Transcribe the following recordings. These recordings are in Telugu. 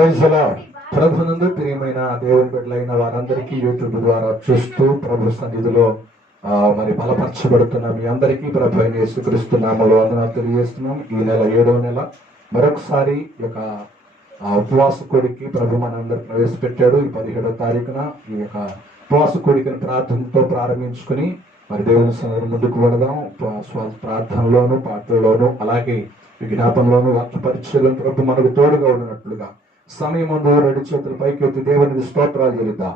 Praise lord. ప్రభునందు ప్రియమైన దేవుని బిడ్డలైన వారందరికీ యూట్యూబ్ ద్వారా చూస్తూ ప్రభు సన్నిధిలో మరి బలపరచబడుతున్న మీ అందరికీ ప్రభు అయిన యేసుక్రీస్తు నామములో వందనాలు తెలియజేస్తున్నాం. ఈ నెల 7వ నెల మరొకసారి ఈ యొక్క ఉపవాస కోడికి ప్రభు మనందరూ ప్రవేశపెట్టాడు. ఈ 17వ తారీఖున ఈ యొక్క ఉపవాస కోడికని ప్రార్థనతో ప్రారంభించుకుని మరి దేవుని సన్నిధిలో ముందుకు వెళదాం. ప్రార్థనలోను, పాటల్లోను, అలాగే విజ్ఞాపనలోను, వాక్య పరిచయలను ప్రభు మనకు తోడుగా ఉన్నట్లుగా సమయం ముందు 2 చేతుల పైకెత్తి దేవునికి స్తోత్రాలు చెల్లిద్దాం.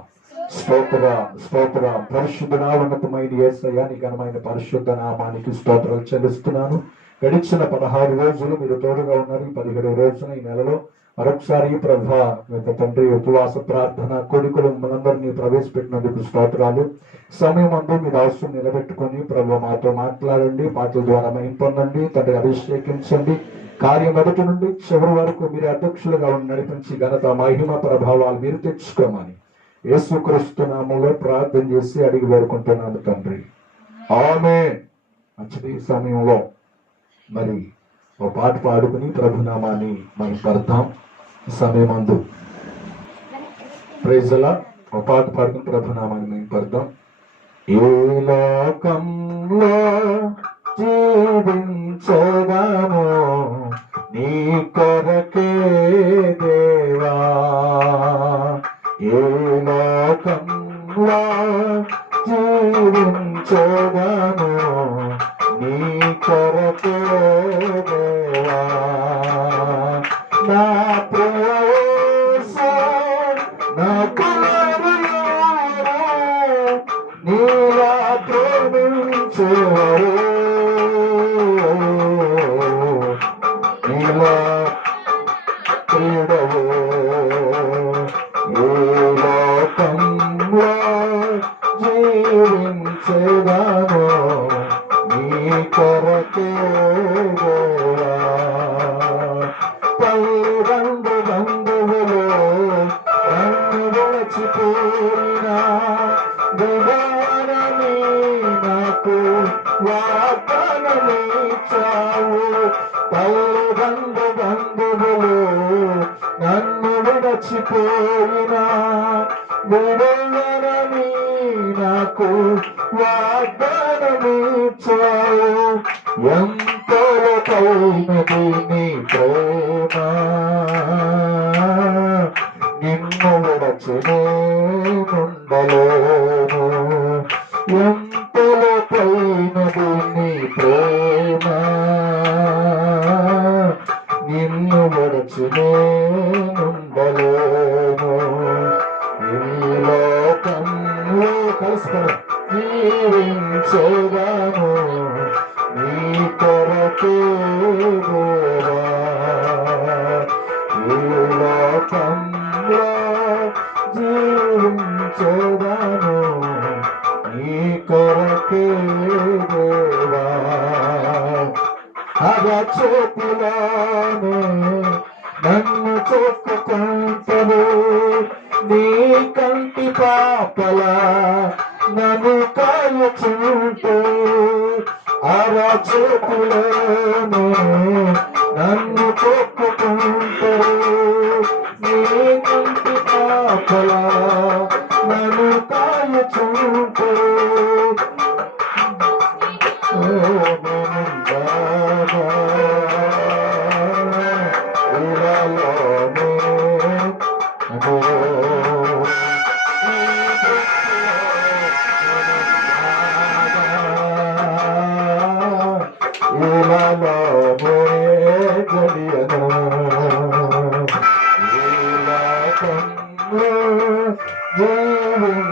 స్తోత్ర పరిశుద్ధ ఉన్నతమైన యేసయ్య నీ ఘనమైన పరిశుద్ధ నామానికి స్తోత్రాలు చెల్లిస్తున్నాను. గడిచిన 16 రోజులు మీరు తోడుగా ఉన్నారు. ఈ 17వ రోజున ఈ నెలలో మరొకసారి ప్రభా తండ్రి ఉపవాస ప్రార్థన కోడికలు మనందరినీ ప్రవేశపెట్టినందుకు స్తోత్రాలు. సమయం అందు మీరు అవసరం నిలబెట్టుకొని ప్రభు మాతో మాట్లాడండి, పాటల ద్వారా మహిమ పొందండి, తండ్రి అభిషేకించండి. కార్యం మొదటి నుండి చివరి వరకు మీరు అధ్యక్షులుగా నడిపించి ఘనత మహిమ ప్రభావాలు మీరు తెచ్చుకోమని యేసుక్రీస్తు నామములో ప్రార్థన చేసి అడిగి వేడుకుంటున్నాను తండ్రి, ఆమేన్. మంచిది. సమయంలో మరి ఒక పాట పాడుకుని ప్రభునామాన్ని మనం పడతాం. సమయం అందు ప్రైజ్ లార్డ్. ఒక పాట పాడుకుని ప్రభునామాన్ని మేము పడతాం. ఏ లోకంలో జీవించగాను నీ కొరకే దేవా, ఏ లోకంలో జీవించగాను నీ కొరకే దేవా, నా ప్రియ యేసు నా కుమారులారా నీలా ప్రేమించేవారు, నీలా ప్రియుడవు, ఏ లోకంలో జీవించేదాను నీ కొరకే దేవా, పైరంగు బంధువులు నన్ను విడిచిపోయినా విధానమే నాకు వాగ్దానమిచ్చావు, పైరంగు బంధువులు నన్ను విడిచిపోయినా విధానమే నాకు వాగ్దానమిచ్చావు, ఎంతో లోకమైనది నీ ప్రేమ, నిన్ను విడచి నేనుండలేను, ఎంతో లోకమైనది నీ ప్రేమ, నిన్ను విడచి నేనుండలేను, ఈ లోకంలో కలుసుకో జీవించేదాను నీ కొరకే దేవా, ఈ లోకంలో జీవించేదాను నీ కొరకే దేవా, అరచేతిలోనే నన్ను చెప్పుకుంటను, నీ కంటి పాపలా నన్ను కాయచుంటూ, అరచేతిలోనే నన్ను చెప్పుకుంటారు, నీ కంటి పాపలా నన్ను కాయచుంటారు,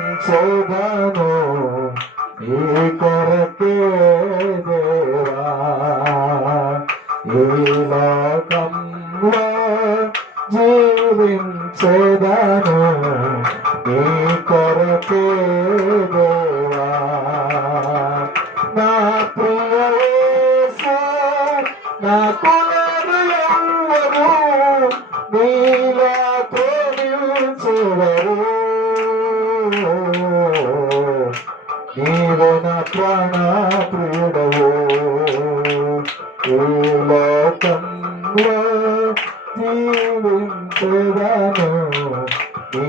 జీవించేదాను నీ కొరకే దేవా, ఈ లోకంలో జీవించేదాను నీ కొరకే దేవా, నా ప్రియ యేసు నా కుమారులెవ్వరు నీలా ప్రేమించేవారు, నీవే నా ప్రాణ ప్రియుడవు, ఈ లోకంలో జీవించెదను నీ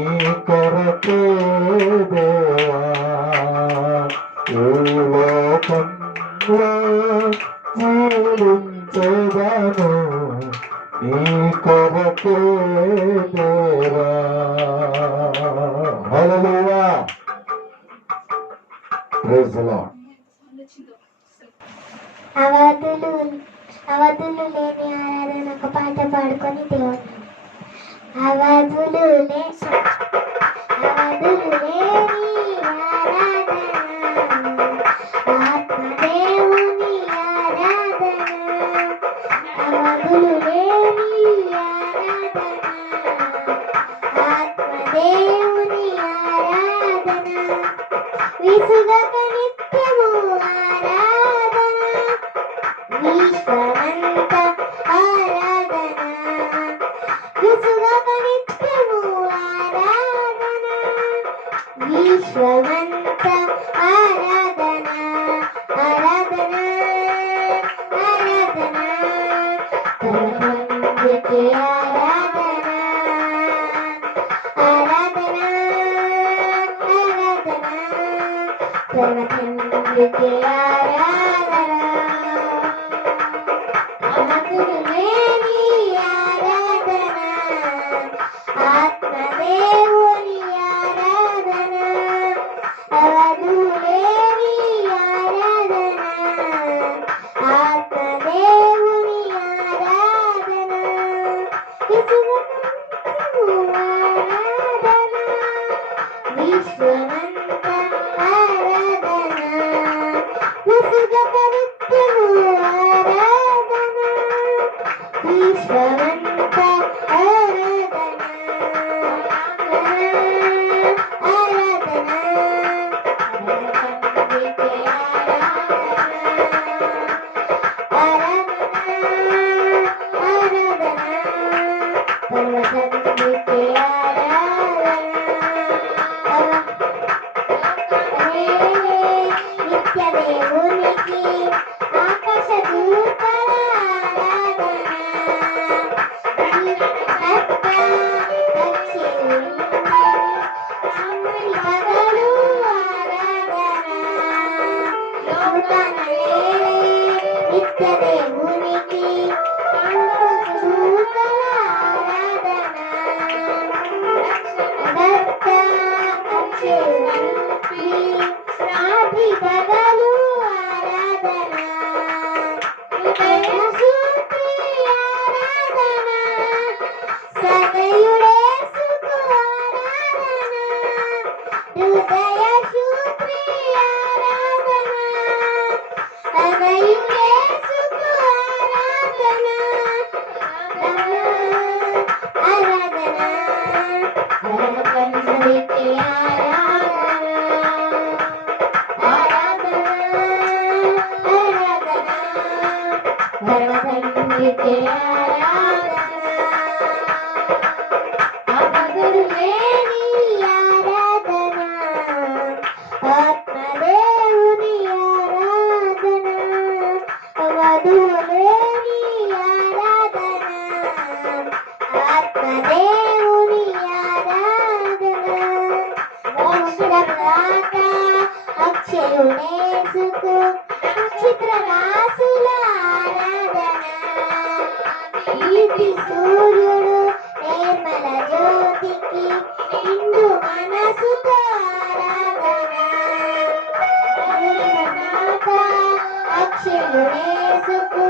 కొరకే దేవా ఈ లోకంలో జీవించెదను నీ కొరకే దేవా. హల్లెలూయా. Praise the Lord. అవధులు లేని ఆరాధన ఒక పాట పాడుకొని దేవుడు అవధులు లేని ఆరాధన ఆత్మదేవుని ఆరాధన అవధులు లేని ఆరాధన ఆత్మదేవుని ఆరాధన విసుగక నిత్యము ఆరాధన విశ్వమంత ఆరాధన విసుగక నిత్యము ఆరాధన విశ్వమంత ఆరాధన ఆరాధన ఆరాధన పరమందుకే ఆరాధన ఆరాధన ఆరాధన పరమందుకే ఆరాధన అవధులు లేని ఆరాధన ఆత్మదేవుని ఆరాధన అవధులు లేని ఆరాధన ఆత్మదేవుని ఆరాధన విశ్వమంతము ఆరాధన విశ్వమంత ఆరాధన విసుగక నిత్యము ఆరాధన విశ్వమంత ఆరాధన ఆరాధన పరమందుకే ఆరాధన ఆరాధన పరమందుకే నిత్య దేవునికి ఆకాశ దూతల ఆరాధన కర్త రక్షించి పగలు ఆరాధన లోకానలే నిత్య దేవునికి ఆకాశ దూతల ఆరాధన కర్త రక్షించి రాత్రి పగలు ఆరాధన హృదయశుద్ధి ఆరాధన సదయుడేసుకు ఆరాధన హృదయశుద్ధి ఆరాధన సదయుడేసుకు ఆరాధన ఆరాధన పరమందుకే ఆరాధన ఆరాధన ఆరాధన పరమందుకే ఆరాధన అవధులు లేని ఆరాధన ఆత్మదేవుని ఆరాధన అవధులు లేని ఆరాధన ఆత్మదేవుని ఆరాధన మోక్షప్రాత అక్షయుడేసుకు నక్షత్రరాశుల ఆరాధన నీతి సూర్యుడు నిర్మల జ్యోతికి నిండు మనసుతో ఆరాధన మోక్షప్రాత అక్షయుడేసుకు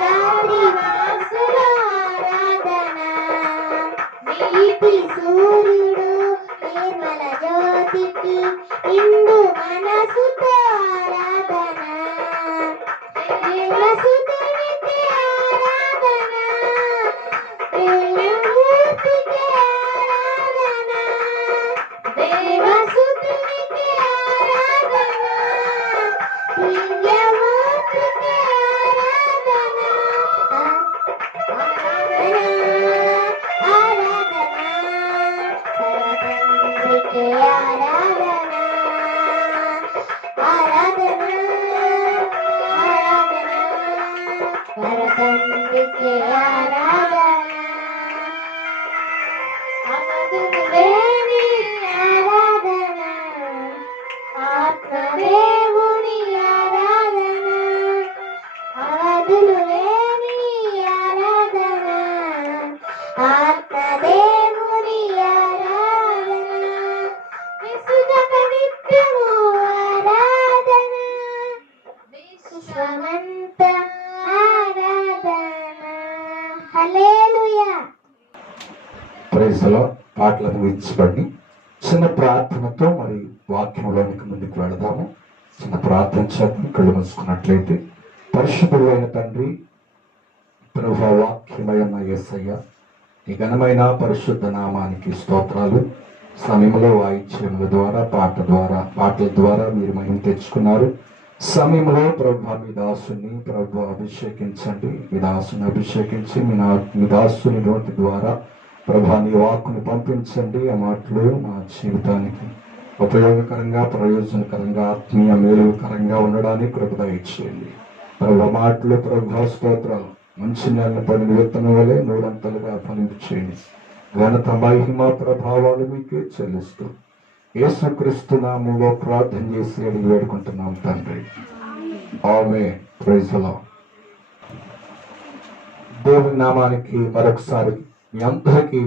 రాత్రి వాసుల ఆరాధన నీతి సూర్యుడు నిర్మల జ్యోతికి నిండు మనసుతో ఆరాధన దేవసుతునికి ఆరాధన దేవమూర్తికి ఆరాధన దేవసుతునికి ఆరాధన దివ్యమూర్తికి ఆరాధన ఆరాధన ఆరాధన ఆత్మదేవుని ఆరాధన విశుద్ధ నిత్యము ఆరాధన విశ్వమంత ఆరాధన హల్లెలూయా. Praise the lord. పాటలను ఇచ్చిపడి చిన్న ప్రార్థనతో మరి వాక్యంలోనికి ముందుకు వెళదాము. చిన్న ప్రార్థన చేద్దాం. కళ్ళు మూసుకున్నట్లయితే పరిశుద్ధుడైన తండ్రి, ప్రభువా, వాక్యమైన యేసయ్య, ఈ ఘనమైన పరిశుద్ధ నామానికి స్తోత్రాలు. సమయంలో వాయిద్యముల ద్వారా పాటల ద్వారా మీరు మహిమ తెచ్చుకున్నారు. సమయంలో ప్రభు మీ దాసుని ప్రభు అభిషేకించండి. మీ దాసుని అభిషేకించి మీ దాసుని నోటి ద్వారా ప్రభా నీ వాక్కుని పంపించండి. ఆ మాటలు మా జీవితానికి ఉపయోగకరంగా, ప్రయోజనకరంగా, ఆత్మీయ మేలుకరంగా ఉండడానికి కృప దయచేయండి. ప్రభు మాటలు ప్రభు స్తోత్రాలు మంచి నెల పడిన విత్తనం వలె నూరంతలుగా ఫలించేయండి. ఘనత మహిమ ప్రభావాలు మీకే చెల్లిస్తూ యేసుక్రీస్తు నామములో ప్రార్థన చేసి అడిగి వేడుకుంటున్నాం తండ్రి. ఆమేన్. Praise the Lord. దేవుని నామానికి మరొకసారి మీ అందరికీ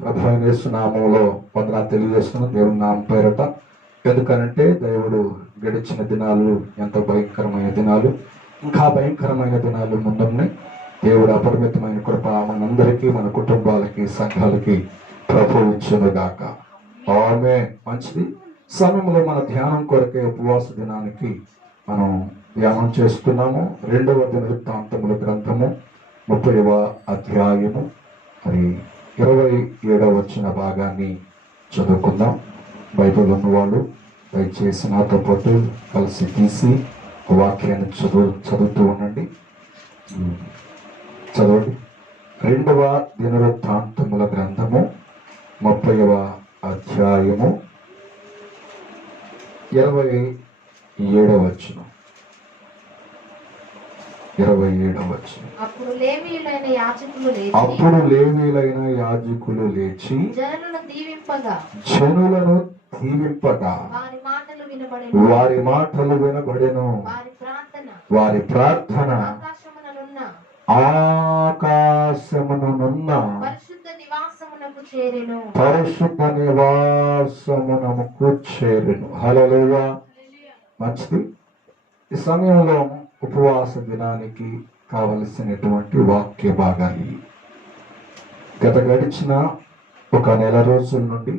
ప్రభు అయిన యేసు నామములో వందనాలు తెలియజేస్తున్నాం దేవుని నామం పేరట. ఎందుకనంటే దేవుడు గడిచిన దినాలు ఎంతో భయంకరమైన దినాలు, ఇంకా భయంకరమైన దినాలు ముందున్నాయి. దేవుడు అపరిమితమైన కృప మనందరికీ, మన కుటుంబాలకి, సంఘాలకి ప్రభు ఇచ్చునుగాక. ఆమేన్. మంచిది. సమయంలో మన ధ్యానం కొరకే ఉపవాస దినానికి మనం ధ్యానం చేస్తున్నాము. 2వ దినవృత్తాంతముల గ్రంథము 30వ అధ్యాయము మరి 27వ వచన భాగాన్ని చదువుకుందాం. బైబిల్ ఉన్నవాళ్ళు దయచేసి నాతో పాటు కలిసి తీసి వాక్యాన్ని చదువుతూ ఉండండి. చదవండి. 2వ దినవృత్తాంతముల గ్రంథము 30వ అధ్యాయము 27వ వచనం. 27వ వచనం. అప్పుడు లేవీయులైన యాజకులు లేచి జనులను దీవింపగా వారి మాటలు వినబడెను. వారి ప్రార్థన ఆకాశమునున్న పరిశుద్ధ నివాసమునకు చేరెను. హల్లెలూయా. మంచిది. ఈ సమయంలో ఉపవాస దినానికి కావలసినటువంటి వాక్య భాగాలు గత గడిచిన ఒక నెల రోజుల నుండి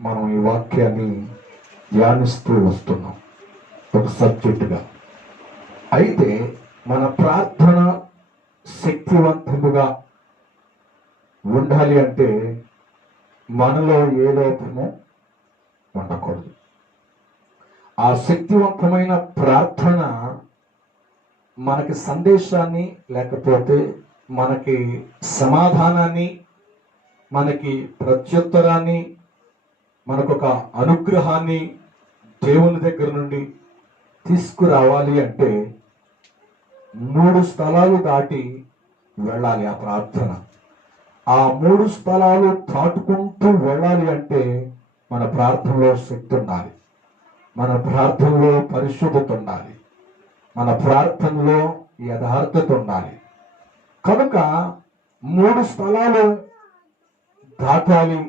మనం ఈ వాక్యాన్ని ధ్యానిస్తూ వస్తున్నాం ఒక సబ్జెక్టుగా. అయితే మన ప్రార్థన శక్తివంతముగా ఉండాలి అంటే మనలో ఏ లోపము ఉండకూడదు. ఆ శక్తివంతమైన ప్రార్థన మనకి సందేశాన్ని, లేకపోతే మనకి సమాధానాన్ని, మనకి ప్రత్యుత్తరాన్ని, మనకొక అనుగ్రహాన్ని దేవుని దగ్గర నుండి తీసుకురావాలి అంటే 3 స్థలాలు దాటి వెళ్ళాలి ఆ ప్రార్థన. ఆ 3 స్థలాలు దాటుకుంటూ వెళ్ళాలి అంటే మన ప్రార్థనలో శక్తి ఉండాలి, మన ప్రార్థనలో పరిశుద్ధత ఉండాలి, మన ప్రార్థనలో యథార్థత ఉండాలి. కనుక 3 స్థలాలు దాటాలి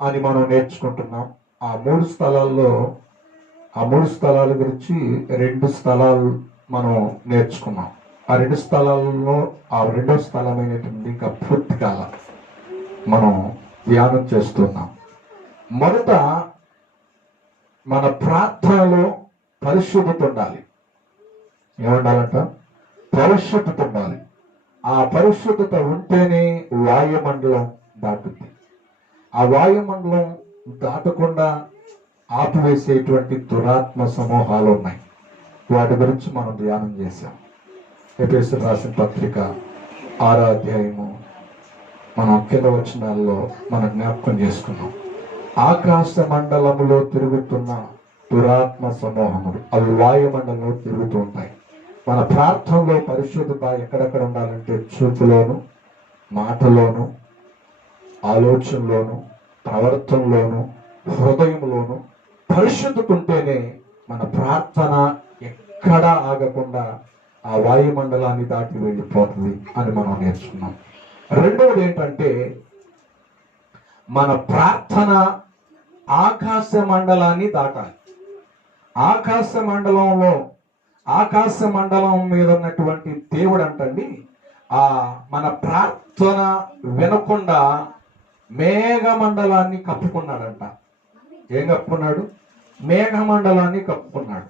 అని మనం నేర్చుకుంటున్నాం. ఆ 3 స్థలాల గురించి 2 స్థలాలు మనం నేర్చుకున్నాం. ఆ 2 స్థలాలలో ఆ 2వ స్థలమైనటువంటి ఇంకా పూర్తిగా మనం ధ్యానం చేస్తున్నాం. మొదట మన ప్రార్థనలో పరిశుద్ధత ఉండాలి. ఏముండాలంట? పరిశుద్ధత ఉండాలి. ఆ పరిశుద్ధత ఉంటేనే వాయుమండలం దాటుద్ది. ఆ వాయుమండలం దాటకుండా ఆపివేసేటువంటి దురాత్మ సమూహాలు ఉన్నాయి. వాటి గురించి మనం ధ్యానం చేశాం. ఎఫెసీయులకు రాసిన పత్రిక 6వ అధ్యాయము మనం కింద వచనాల్లో మనం జ్ఞాపకం చేసుకున్నాం. ఆకాశ మండలములో తిరుగుతున్న దురాత్మ సమూహములు అవి వాయుమండలంలో తిరుగుతూ ఉంటాయి. మన ప్రార్థనలో పరిశుద్ధత ఎక్కడెక్కడ ఉండాలంటే చూపులోను, మాటలోను, ఆలోచనలోను, ప్రవర్తనలోను, హృదయంలోను పరిశుద్ధత ఉంటేనే మన ప్రార్థన ఎక్కడా ఆగకుండా ఆ వాయుమండలాన్ని దాటి వెళ్ళిపోతుంది అని మనం నేర్చుకున్నాం. రెండవది ఏంటంటే మన ప్రార్థన ఆకాశ మండలాన్ని దాటాలి. ఆకాశ మండలం మీద ఉన్నటువంటి దేవుడు అంటండి, మన ప్రార్థన వినకుండా మేఘమండలాన్ని కప్పుకున్నాడంట. ఏం కప్పుకున్నాడు? మేఘమండలాన్ని కప్పుకున్నాడు.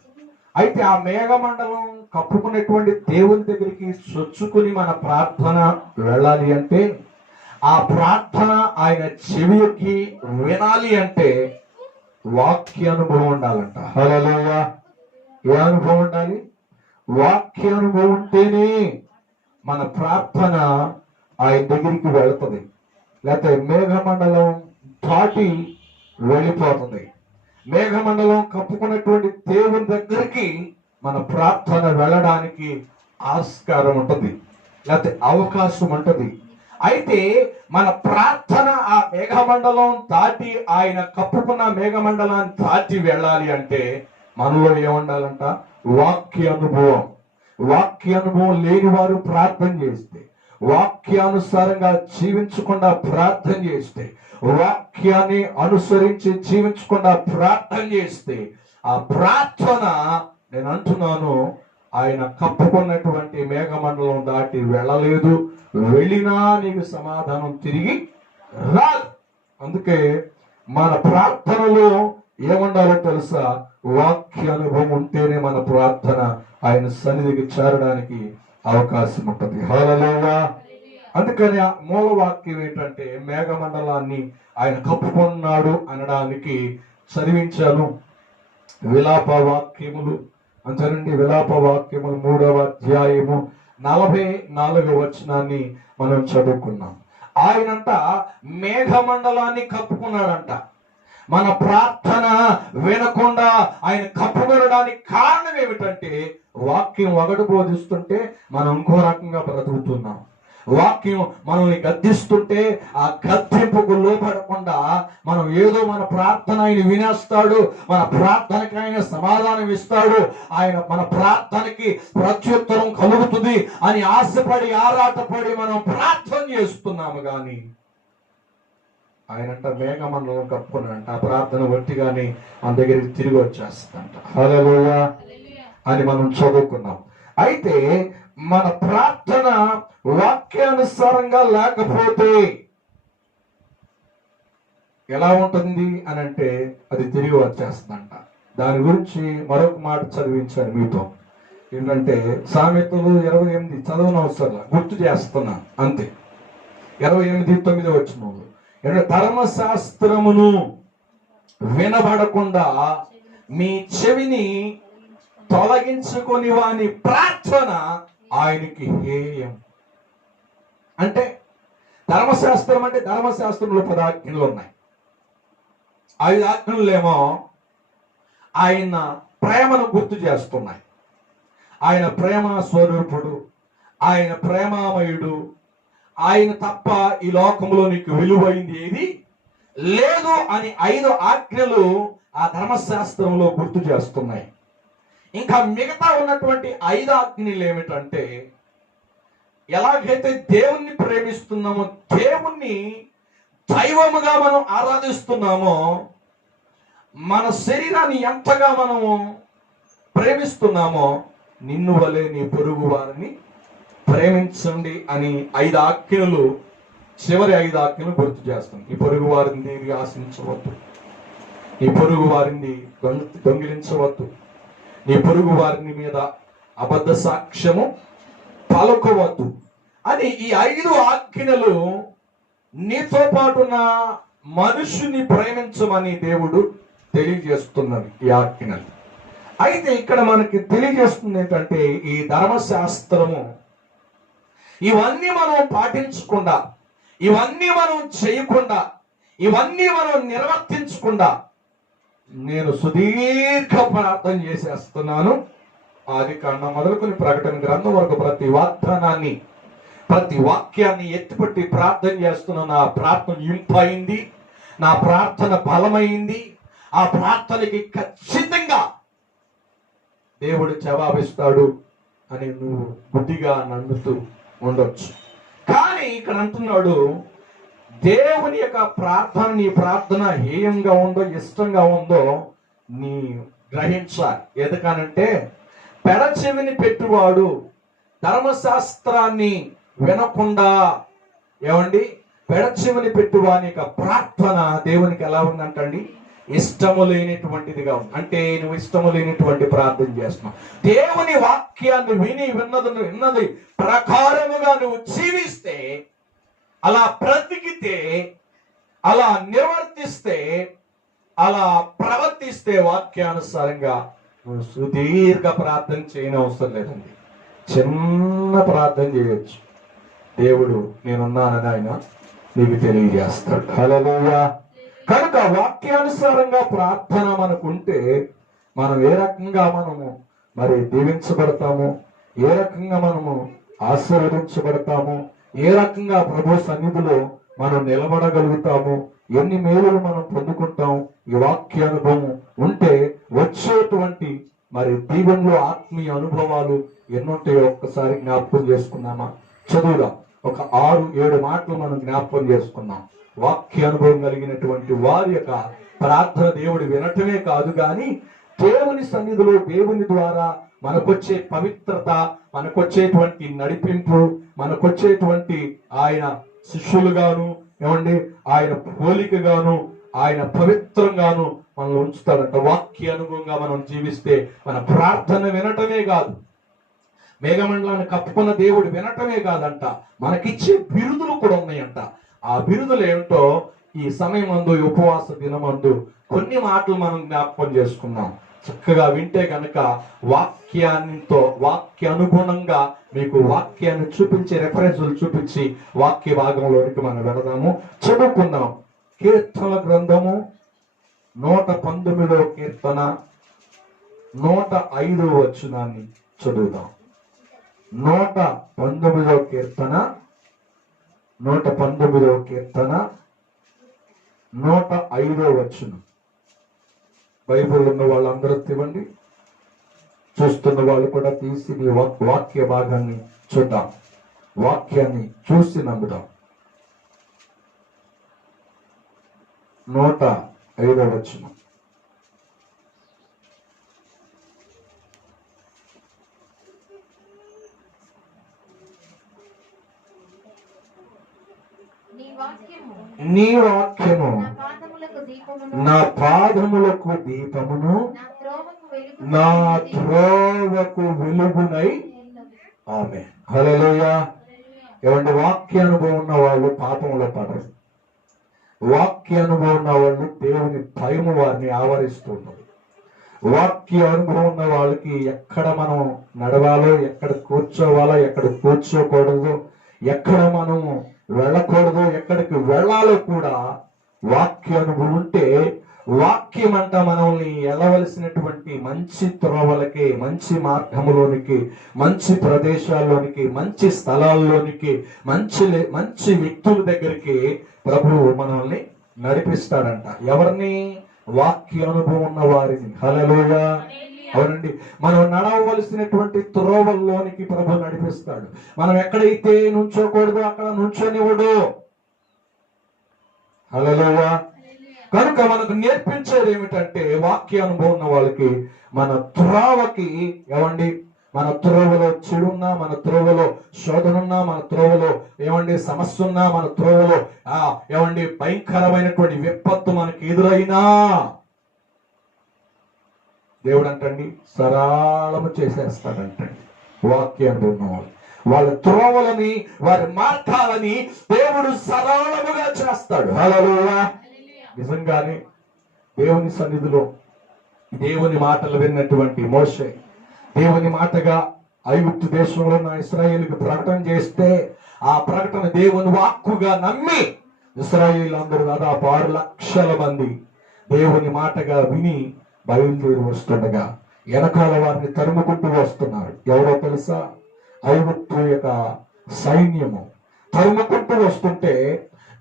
అయితే ఆ మేఘమండలం కప్పుకున్నటువంటి దేవుని దగ్గరికి చొచ్చుకుని మన ప్రార్థన వెళ్ళాలి అంటే, ఆ ప్రార్థన ఆయన చెవికి వినాలి అంటే వాక్య అనుభవం ఉండాలంట. హల్లెలూయా! ఏ అనుభవం ఉండాలి? వాక్య అనుభవం ఉంటేనే మన ప్రార్థన ఆయన దగ్గరికి వెళుతుంది. లేకపోతే మేఘమండలం దాటి వెళ్ళిపోతుంది. మేఘమండలం కప్పుకున్నటువంటి దేవుని దగ్గరికి మన ప్రార్థన వెళ్ళడానికి ఆస్కారం ఉంటుంది, లేకపోతే అవకాశం ఉంటుంది. అయితే మన ప్రార్థన ఆ మేఘమండలం దాటి, ఆయన కప్పుకున్న మేఘమండలాన్ని దాటి వెళ్ళాలి అంటే మనలో ఏముండాలంట? వాక్య అనుభవం. వాక్య అనుభవం లేని వారు ప్రార్థన చేస్తే, వాక్యానుసారంగా జీవించకుండా ప్రార్థన చేస్తే, వాక్యాన్ని అనుసరించి జీవించకుండా ప్రార్థన చేస్తే, ఆ ప్రార్థన, నేను అంటున్నాను, ఆయన కప్పుకున్నటువంటి మేఘమండలం దాటి వెళ్ళలేదు. వెళ్ళినా నీకు సమాధానం తిరిగి రాదు. అందుకే మన ప్రార్థనలో ఏముండాలో తెలుసా? వాక్య అనుభవం ఉంటేనే మన ప్రార్థన ఆయన సన్నిధికి చేరడానికి అవకాశం ఉంటుంది. హల్లెలూయా! అందుకని ఆ మూల వాక్యం ఏంటంటే, మేఘమండలాన్ని ఆయన కప్పుకున్నాడు అనడానికి చదివించాను. విలాప వాక్యములు అంతేనండి. విలాప వాక్యములు 3వ అధ్యాయము 44వ వచనాన్ని మనం చదువుకున్నాం. ఆయనంట మేఘమండలాన్ని కప్పుకున్నాడంట. మన ప్రార్థన వినకుండా ఆయన కప్పుకొనడానికి కారణం ఏమిటంటే, వాక్యం ఒకటి బోధిస్తుంటే మనం ఇంకో రకంగా బ్రతుకుతున్నాం. వాక్యం మనల్ని గద్దిస్తుంటే ఆ గద్దింపుకు లోపడకుండా మనం ఏదో మన ప్రార్థన ఆయన వినేస్తాడు, మన ప్రార్థనకి ఆయన సమాధానం ఇస్తాడు, ఆయన మన ప్రార్థనకి ప్రత్యుత్తరం కలుగుతుంది అని ఆశపడి ఆరాటపడి మనం ప్రార్థన చేస్తున్నాము. కానీ ఆయనంట మేఘమండలం కప్పుకున్నాడంట. ఆ ప్రార్థన వట్టిగానే మన దగ్గరికి తిరిగి వచ్చేస్తుందంట. హల్లెలూయా అని మనం చదువుకున్నాం. అయితే మన ప్రార్థన వాక్యానుసారంగా లేకపోతే ఎలా ఉంటుంది అని అంటే, అది తిరిగి వచ్చేస్తుందంట. దాని గురించి మరొక మాట చదివించాను మీతో. ఏంటంటే సామెతలు 28 చదవనవసరం, గుర్తు చేస్తున్నా అంతే. 28:9 వచనంలో ధర్మశాస్త్రమును వినబడకుండా మీ చెవిని తొలగించుకొని వాని ప్రార్థన ఆయనకి హేయం. అంటే ధర్మశాస్త్రం అంటే, ధర్మశాస్త్రంలో 10 ఆజ్ఞలు ఉన్నాయి. 5 ఆజ్ఞలేమో ఆయన ప్రేమను గుర్తు చేస్తున్నాయి. ఆయన ప్రేమ స్వరూపుడు, ఆయన ప్రేమామయుడు, ఆయన తప్ప ఈ లోకంలో నీకు విలువైంది ఏది లేదు అని 5 ఆజ్ఞలు ఆ ధర్మశాస్త్రంలో గుర్తు చేస్తున్నాయి. ఇంకా మిగతా ఉన్నటువంటి 5 ఆజ్ఞలు ఏమిటంటే, ఎలాగైతే దేవుణ్ణి ప్రేమిస్తున్నామో, దేవుణ్ణి దైవముగా మనం ఆరాధిస్తున్నామో, మన శరీరాన్ని ఎంతగా మనము ప్రేమిస్తున్నామో, నిన్ను వలె నీ పొరుగు వారిని ప్రేమించండి అని 5 ఆజ్ఞలు, చివరి 5 ఆజ్ఞలు గుర్తు చేస్తాం. ఈ పొరుగు వారిని దేనికి ఆశించవద్దు, నీ పొరుగు వారిని దొంగిలించవద్దు, నీ పొరుగు వారిని మీద అబద్ధ సాక్ష్యము పలుకోవద్దు అని ఈ 5 ఆజ్ఞలు నీతో పాటున్న మనుషుని ప్రేమించమని దేవుడు తెలియజేస్తున్నది ఈ ఆజ్ఞలు. అయితే ఇక్కడ మనకి తెలియజేస్తుంది ఏంటంటే, ఈ ధర్మశాస్త్రము ఇవన్నీ మనం పాటించకుండా, ఇవన్నీ మనం చేయకుండా, ఇవన్నీ మనం నిర్వర్తించకుండా నేను సుదీర్ఘ ప్రార్థన చేసేస్తున్నాను. ఆదికాండం మొదలుకొని ప్రకటన గ్రంథం వరకు ప్రతి వాగ్దానాన్ని, ప్రతి వాక్యాన్ని ఎత్తిపట్టి ప్రార్థన చేస్తున్నాను. నా ప్రార్థన ఇంపైంది, నా ప్రార్థన బలమైంది, ఆ ప్రార్థనకి ఖచ్చితంగా దేవుడు జవాబిస్తాడు అని నువ్వు బుద్ధిగా నమ్ముతూ ఉండొచ్చు. కానీ ఇక్కడ అంటున్నాడు, దేవుని యొక్క ప్రార్థన, నీ ప్రార్థన హేయంగా ఉందో ఇష్టంగా ఉందో నీ గ్రహించాలి. ఎందుకనంటే పెడచెవిని పెట్టువాడు ధర్మశాస్త్రాన్ని వినకుండా, ఏమండి, పెడచెవిని పెట్టువాని యొక్క ప్రార్థన దేవునికి ఎలా ఉందంటండి? ఇష్టము లేనిటువంటిదిగా ఉంది. అంటే నువ్వు ఇష్టము లేనిటువంటి ప్రార్థన చేస్తున్నావు. దేవుని వాక్యాన్ని విన్నది ప్రకారముగా నువ్వు జీవిస్తే, అలా బ్రతికితే, అలా నిర్వర్తిస్తే, అలా ప్రవర్తిస్తే వాక్యానుసారంగా నువ్వు సుదీర్ఘ ప్రార్థన చేయనవసరం లేదండి. చిన్న ప్రార్థన చేయొచ్చు. దేవుడు నేనున్నానని ఆయన నీకు తెలియజేస్తాడు. హల్లెలూయా. కనుక వాక్యానుసారంగా ప్రార్థన మనకుంటే మనం ఏ రకంగా మనము మరి దీవించబడతాము, ఏ రకంగా మనము ఆశీర్వదించబడతాము, ఏ రకంగా ప్రభు సన్నిధిలో మనం నిలబడగలుగుతాము, ఎన్ని మేలులు మనం పొందుకుంటాం. ఈ వాక్యానుభవం ఉంటే వచ్చేటువంటి మరి దీవెనలు, ఆత్మీయ అనుభవాలు ఎన్నుంటాయో ఒక్కసారి జ్ఞాపకం చేసుకున్నామా? చదువుదాం. ఒక 6-7 మాటలు మనం జ్ఞాపకం చేసుకున్నాం. వాక్య అనుభవం కలిగినటువంటి వారి యొక్క ప్రార్థన దేవుడు వినటమే కాదు, కానీ దేవుని సన్నిధిలో దేవుని ద్వారా మనకొచ్చే పవిత్రత, మనకొచ్చేటువంటి నడిపింపు, మనకొచ్చేటువంటి ఆయన శిష్యులుగాను, ఏమండి, ఆయన పోలికగాను, ఆయన పవిత్రంగాను మనల్ని ఉంచుతాడంట. వాక్య అనుభవంగా మనం జీవిస్తే మన ప్రార్థన వినటమే కాదు, మేఘమండలాన్ని కప్పుకున్న దేవుడు వినటమే కాదంట, మనకిచ్చే బిరుదులు కూడా ఉన్నాయంట. ఆ బిరుదులు ఏమిటో ఈ సమయమందు, ఈ ఉపవాస దినమందు కొన్ని మాటలు మనం జ్ఞాపకం చేసుకున్నాం. చక్కగా వింటే గనక వాక్యానుగుణంగా మీకు వాక్యాన్ని చూపించే రెఫరెన్సులు చూపించి వాక్య భాగంలోనికి మనం వెళదాము. చదువుకుందాం. కీర్తన గ్రంథము 119వ కీర్తన 105వ వచనాన్ని చదువుదాం. 119వ కీర్తన 105వ వచనం. బైబిల్ ఉన్న వాళ్ళందరూ ఇవ్వండి, చూస్తున్న వాళ్ళు కూడా తీసి మీ వాక్య భాగాన్ని చూద్దాం, వాక్యాన్ని చూసి నమ్ముదాం. 105వ వచనం. నీ వాక్యము నా పాదములకు దీపమును నా త్రోవకు వెలుగునై. ఆమేన్. హల్లెలూయా. ఏమంటే వాక్య అనుభవం ఉన్న వాళ్ళు పాపంలో పడరు. వాక్య అనుభవం ఉన్న వాళ్ళు దేవుని భయము వారిని ఆవరిస్తున్నారు. వాక్య అనుభవం ఉన్న వాళ్ళకి ఎక్కడ మనం నడవాలో, ఎక్కడ కూర్చోవాలో, ఎక్కడ కూర్చోకూడదు, ఎక్కడ మనము వెళ్ళకూడదు, ఎక్కడికి వెళ్ళాలో కూడా వాక్య అనుభవం ఉంటే, వాక్యం అంట మనల్ని వెళ్ళవలసినటువంటి మంచి త్రోవలకి, మంచి మార్గములోనికి, మంచి ప్రదేశాల్లోనికి, మంచి స్థలాల్లోనికి, మంచి వ్యక్తుల దగ్గరికి ప్రభువు మనల్ని నడిపిస్తాడంట. ఎవరిని? వాక్య అనుభవం ఉన్న వారిని. హల్లెలూయా. అవునండి. మనం నడవవలసినటువంటి త్రోవల్లోనికి ప్రభు నడిపిస్తాడు. మనం ఎక్కడైతే నుంచోకూడదు అక్కడ నుంచోనివ్వడు. హల్లెలూయా. కనుక మనకు నేర్పించేది ఏమిటంటే, వాక్య అనుభవం ఉన్న వాళ్ళకి మన త్రోవకి, ఏమండి, మన త్రోవలో చెడున్నా, మన త్రోవలో శోధనున్నా, మన త్రోవలో ఏమండి సమస్య ఉన్నా, మన త్రోవలో ఏమండి భయంకరమైనటువంటి విపత్తు మనకి ఎదురైనా దేవుడు అంటండి సరళము చేసేస్తాడంటండి. వాక్య అనుభవం వాళ్ళు, వాళ్ళ త్రోవలని, వారి మార్గాలని దేవుడు సరళముగా చేస్తాడు. హల్లెలూయా. నిజంగానే దేవుని సన్నిధిలో దేవుని మాటలు విన్నటువంటి మోషే దేవుని మాటగా ఐగుప్తు దేశంలో ఉన్న ఇశ్రాయేలుకి ప్రకటన చేస్తే, ఆ ప్రకటన దేవుని వాక్కుగా నమ్మి ఇశ్రాయేలు దాదాపు 6 లక్షల మంది దేవుని మాటగా విని బయలుదేరి వస్తుండగా వెనకాల వారిని తరుముకుంటూ వస్తున్నారు. ఎవరో తెలుసా? ఐగుప్తు యొక్క సైన్యము తరుముకుంటూ వస్తుంటే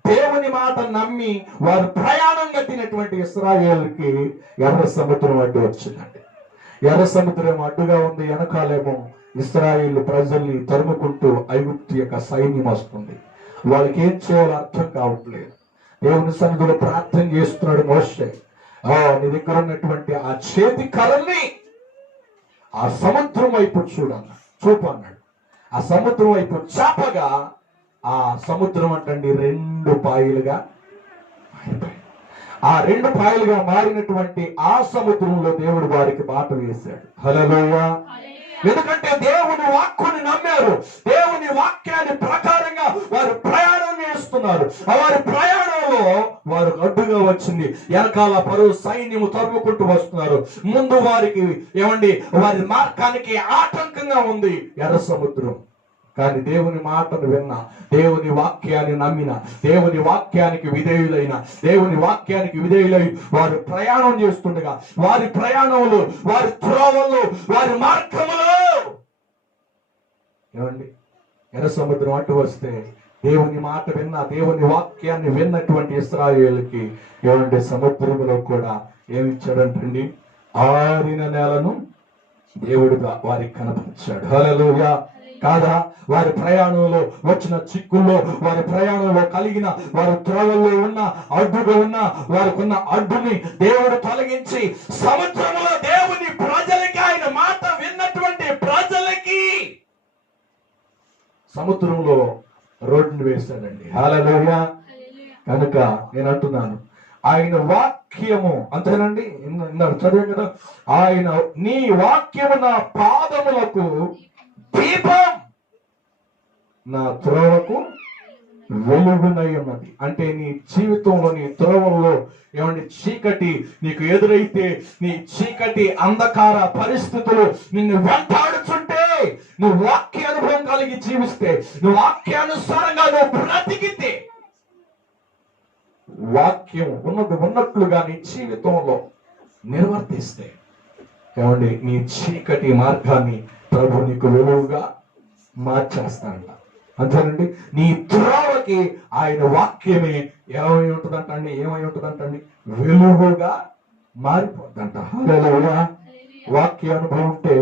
దేవుని మాట నమ్మి వారు ప్రయాణం కట్టినటువంటి ఇశ్రాయేలుకి ఎర్ర సముద్రం అడ్డు వచ్చిందండి. ఎర్ర సముద్రం అడ్డుగా ఉంది, వెనకాలేమో ఇశ్రాయేలు ప్రజల్ని తరుముకుంటూ ఐగుప్తు యొక్క సైన్యం వస్తుంది. వాళ్ళకి ఏం చేయాలో అర్థం కావట్లేదు. దేవుని సన్నిధిలో ప్రార్థన చేస్తున్నాడు మోషే. నీ దగ్గర ఉన్నటువంటి ఆ చేతి కర్రని ఆ సముద్రం వైపు చూపు అన్నాడు. ఆ సముద్రం వైపు చాపగా ఆ సముద్రం అంటండి 2 పాయలుగా మారిపోయింది. ఆ 2 పాయలుగా మారినటువంటి ఆ సముద్రంలో దేవుడు వారికి బాట వేశాడు. హల్లెలూయా. ఎందుకంటే దేవుని వాక్కుని నమ్మారు. దేవుని వాక్యాన్ని ప్రకారంగా వారు ప్రయాణం చేస్తున్నారు. వారి ప్రయాణంలో వారు అడ్డుగా వచ్చింది. వెనకాల పరో సైన్యము తరుముకుంటూ వస్తున్నారు. ముందు వారికి వారి మార్గానికి ఆటంకంగా ఉంది ఎర్ర సముద్రం. కానీ దేవుని మాటను విన్న, దేవుని వాక్యాన్ని నమ్మిన, దేవుని వాక్యానికి విధేయులై వారు ప్రయాణం చేస్తుండగా వారి ప్రయాణంలో, వారి త్రోవల్లో, వారి మార్గములో ఎర్ర సముద్రం అడ్డు వస్తే దేవుని మాట విన్న, దేవుని వాక్యాన్ని విన్నటువంటి ఇశ్రాయేలుకి సముద్రములో కూడా ఏమిచ్చాడంటండి? ఆరిన నేలను దేవుడుగా వారికి కనపరిచాడు. హల్లెలూయా. కాదా? వారి ప్రయాణంలో వచ్చిన చిక్కుల్లో, వారి ప్రయాణంలో కలిగిన, వారి త్రోవల్లో ఉన్న అడ్డుగా ఉన్న వారికి అడ్డుని దేవుడు తొలగించి సముద్రంలో దేవుని ప్రజలకి, ఆయన మాట విన్నటువంటి ప్రజలకి సముద్రంలో రోడ్డుని వేశాడండి. హల్లెలూయా. కనుక నేను అంటున్నాను, ఆయన వాక్యము అంతేనండి. చదివే కదా, ఆయన నీ వాక్యము నా పాదములకు దీపం, నా త్రోవకు వెలుగునై ఉన్నది. అంటే నీ జీవితంలో, నీ త్రోవల్లో చీకటి నీకు ఎదురైతే, నీ చీకటి అంధకార పరిస్థితులు నిన్ను వెంటాడుతుంటే, నువ్వు వాక్య అనుభవం కలిగి జీవిస్తే, నువ్వు వాక్యానుసారంగా నువ్వు బ్రతికితే, వాక్యం ఉన్నట్లుగా నీ జీవితంలో నిర్వర్తిస్తే నీ చీకటి మార్గాన్ని ప్రభు నీకు వెలుగుగా మార్చేస్తాడంట. అంతేనండి. నీ త్రోవకి ఆయన వాక్యమే ఏమై ఉంటుందంటండి? వెలుగుగా మారిపోద్దంట. హల్లెలూయా. వాక్య అనుభవం ఉంటే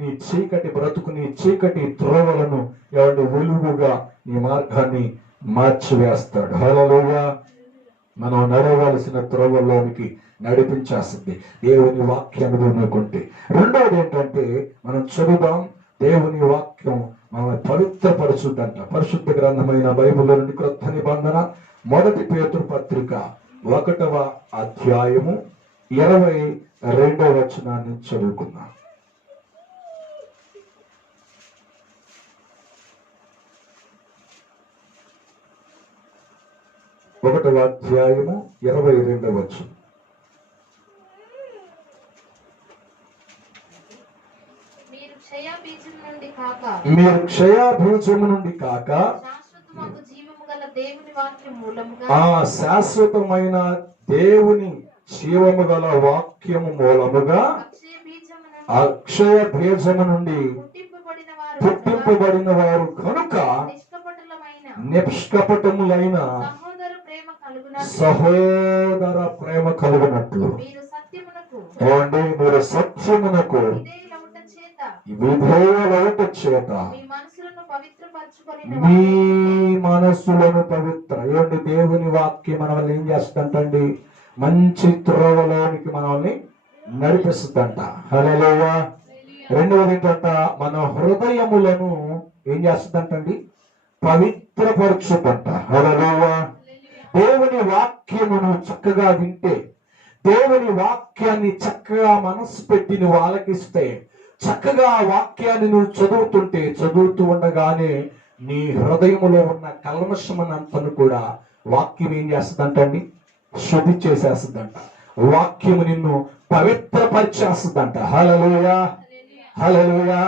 నీ చీకటి బ్రతుకు, నీ చీకటి త్రోవలను వెలుగుగా నీ మార్గాన్ని మార్చివేస్తాడు. హల్లెలూయా. మనం నడవలసిన త్రోవల్లోనికి నడిపించేస్తుంది దేవుని వాక్యం అనుకుంటే. రెండవది ఏంటంటే, మనం చదువుదాం, దేవుని వాక్యం మనం పవిత్రపరుచుద్దంట. పరిశుద్ధ గ్రంథమైన బైబిల్ నుండి క్రొత్త నిబంధన 1 పేతురు పత్రిక 1వ అధ్యాయము 22వ వచనాన్ని చదువుకుందాం. 1వ అధ్యాయము 22వ వచనం. మీరు క్షయ బీజము నుండి కాక శాశ్వతమైన దేవుని జీవము గల వాక్యము మూలముగా అక్షయ బీజము నుండి పుట్టింపబడిన వారు కనుక నిష్కపటములైన సహోదర ప్రేమ కలుగునట్లు మీరు సత్యమునకు విధేయులవుట చేత మీ మనస్సులను దేవుని వాక్యం మనల్ని ఏం చేస్తుందంటండి? మంచి త్రోవలోనికి మనల్ని నడిపిస్తుందంట. హల్లెలూయా. రెండవది ఏంటంట? మన హృదయములను ఏం చేస్తుందంటండి? పవిత్రపరచుదంట. హల్లెలూయా. దేవుని వాక్యమును చక్కగా వింటే, దేవుని వాక్యాన్ని చక్కగా మనసు పెట్టి నువ్వు ఆలకిస్తే, చక్కగా వాక్యాన్ని నువ్వు చదువుతూ ఉండగానే నీ హృదయములో ఉన్న కల్మషమనంతను కూడా వాక్యం ఏం చేస్తుందంటండి? శుద్ధి చేసేస్తుందంట. వాక్యము నిన్ను పవిత్రపరిచేస్తుందంట. హల్లెలూయా. హల్లెలూయా.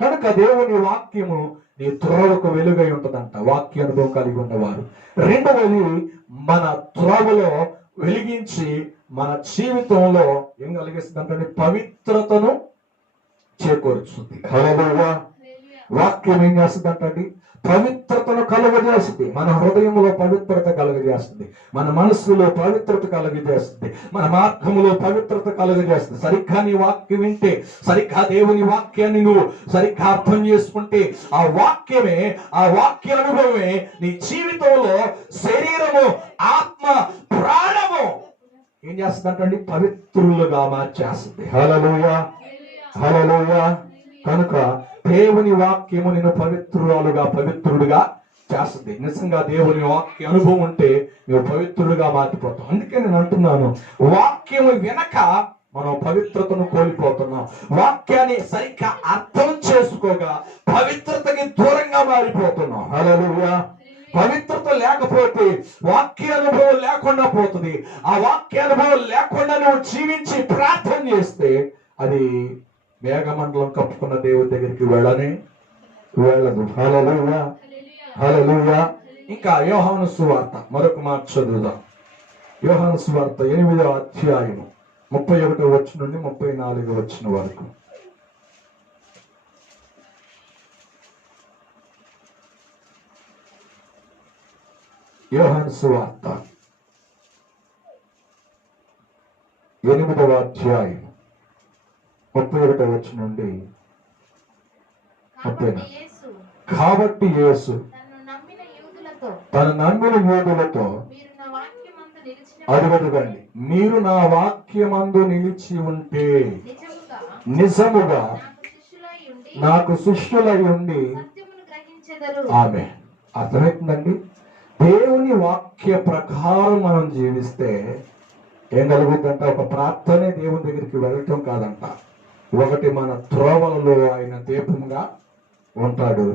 కనుక దేవుని వాక్యము నీ త్రోవకు వెలుగై ఉంటుందంట, వాక్య అనుభవం కలిగి ఉన్నవారు. రెండవది, మన త్రోవలో వెలిగించి మన జీవితంలో ఏం కలిగిస్తుందంటే పవిత్రతను చేకూరుస్తుంది. హల్లెలూయా. వాక్యం ఏం చేస్తుంది అంటండి? పవిత్రతను కలుగజేస్తుంది. మన హృదయంలో పవిత్రత కలుగజేస్తుంది, మన మనస్సులో పవిత్రత కలుగజేస్తుంది, మన మార్గములో పవిత్రత కలుగజేస్తుంది. సరిగ్గా నీ వాక్యం వింటే, సరిగ్గా దేవుని వాక్యాన్ని నువ్వు సరిగ్గా అర్థం చేసుకుంటే, ఆ వాక్య అనుభవమే నీ జీవితంలో శరీరము, ఆత్మ, ప్రాణము ఏం చేస్తుందంటండి? పవిత్రులుగా మార్చేస్తుంది. హల్లెలూయా, హల్లెలూయా. కనుక దేవుని వాక్యము నిన్ను పవిత్రుడుగా చేస్తుంది. నిజంగా దేవుని వాక్య అనుభవం ఉంటే నువ్వు పవిత్రుడుగా మారిపోతావు. అందుకే నేను అంటున్నాను, వాక్యము వెనక మనం పవిత్రతను కోల్పోతున్నాం. వాక్యాన్ని సరిగ్గా అర్థం చేసుకోగా పవిత్రతకి దూరంగా మారిపోతున్నాం. హల్లెలూయా. పవిత్రత లేకపోతే వాక్యానుభవం లేకుండా పోతుంది. ఆ వాక్యానుభవం లేకుండా నువ్వు జీవించి ప్రార్థన చేస్తే అది మేఘమండలం కప్పుకున్న దేవుడి దగ్గరికి వెళ్ళదు. హల్లెలూయా, హల్లెలూయా. ఇంకా యోహాను సువార్త మరొక మాట చదువుదాం. యోహాను సువార్త 8వ అధ్యాయము 31వ వచనం నుండి 34వ వచనం వరకు. యోహాను సువార్త 8వ అధ్యాయం 31వ వచనం నుండి 34. కాబట్టి యేసు తన నమ్మిన యూదులతో అడగండి, మీరు నా వాక్యమందు నిలిచి ఉంటే నిజముగా నాకు శిష్యులై ఉండి. ఆమె అర్థమవుతుందండి. దేవుని వాక్య ప్రకారం మనం జీవిస్తే ఏం కలుగుతుందంట? ఒక ప్రార్థనే దేవుని దగ్గరికి వెళ్ళటం కాదంట. ఒకటి, మన త్రోవలలో ఆయన దీపంగా ఉంటాడు.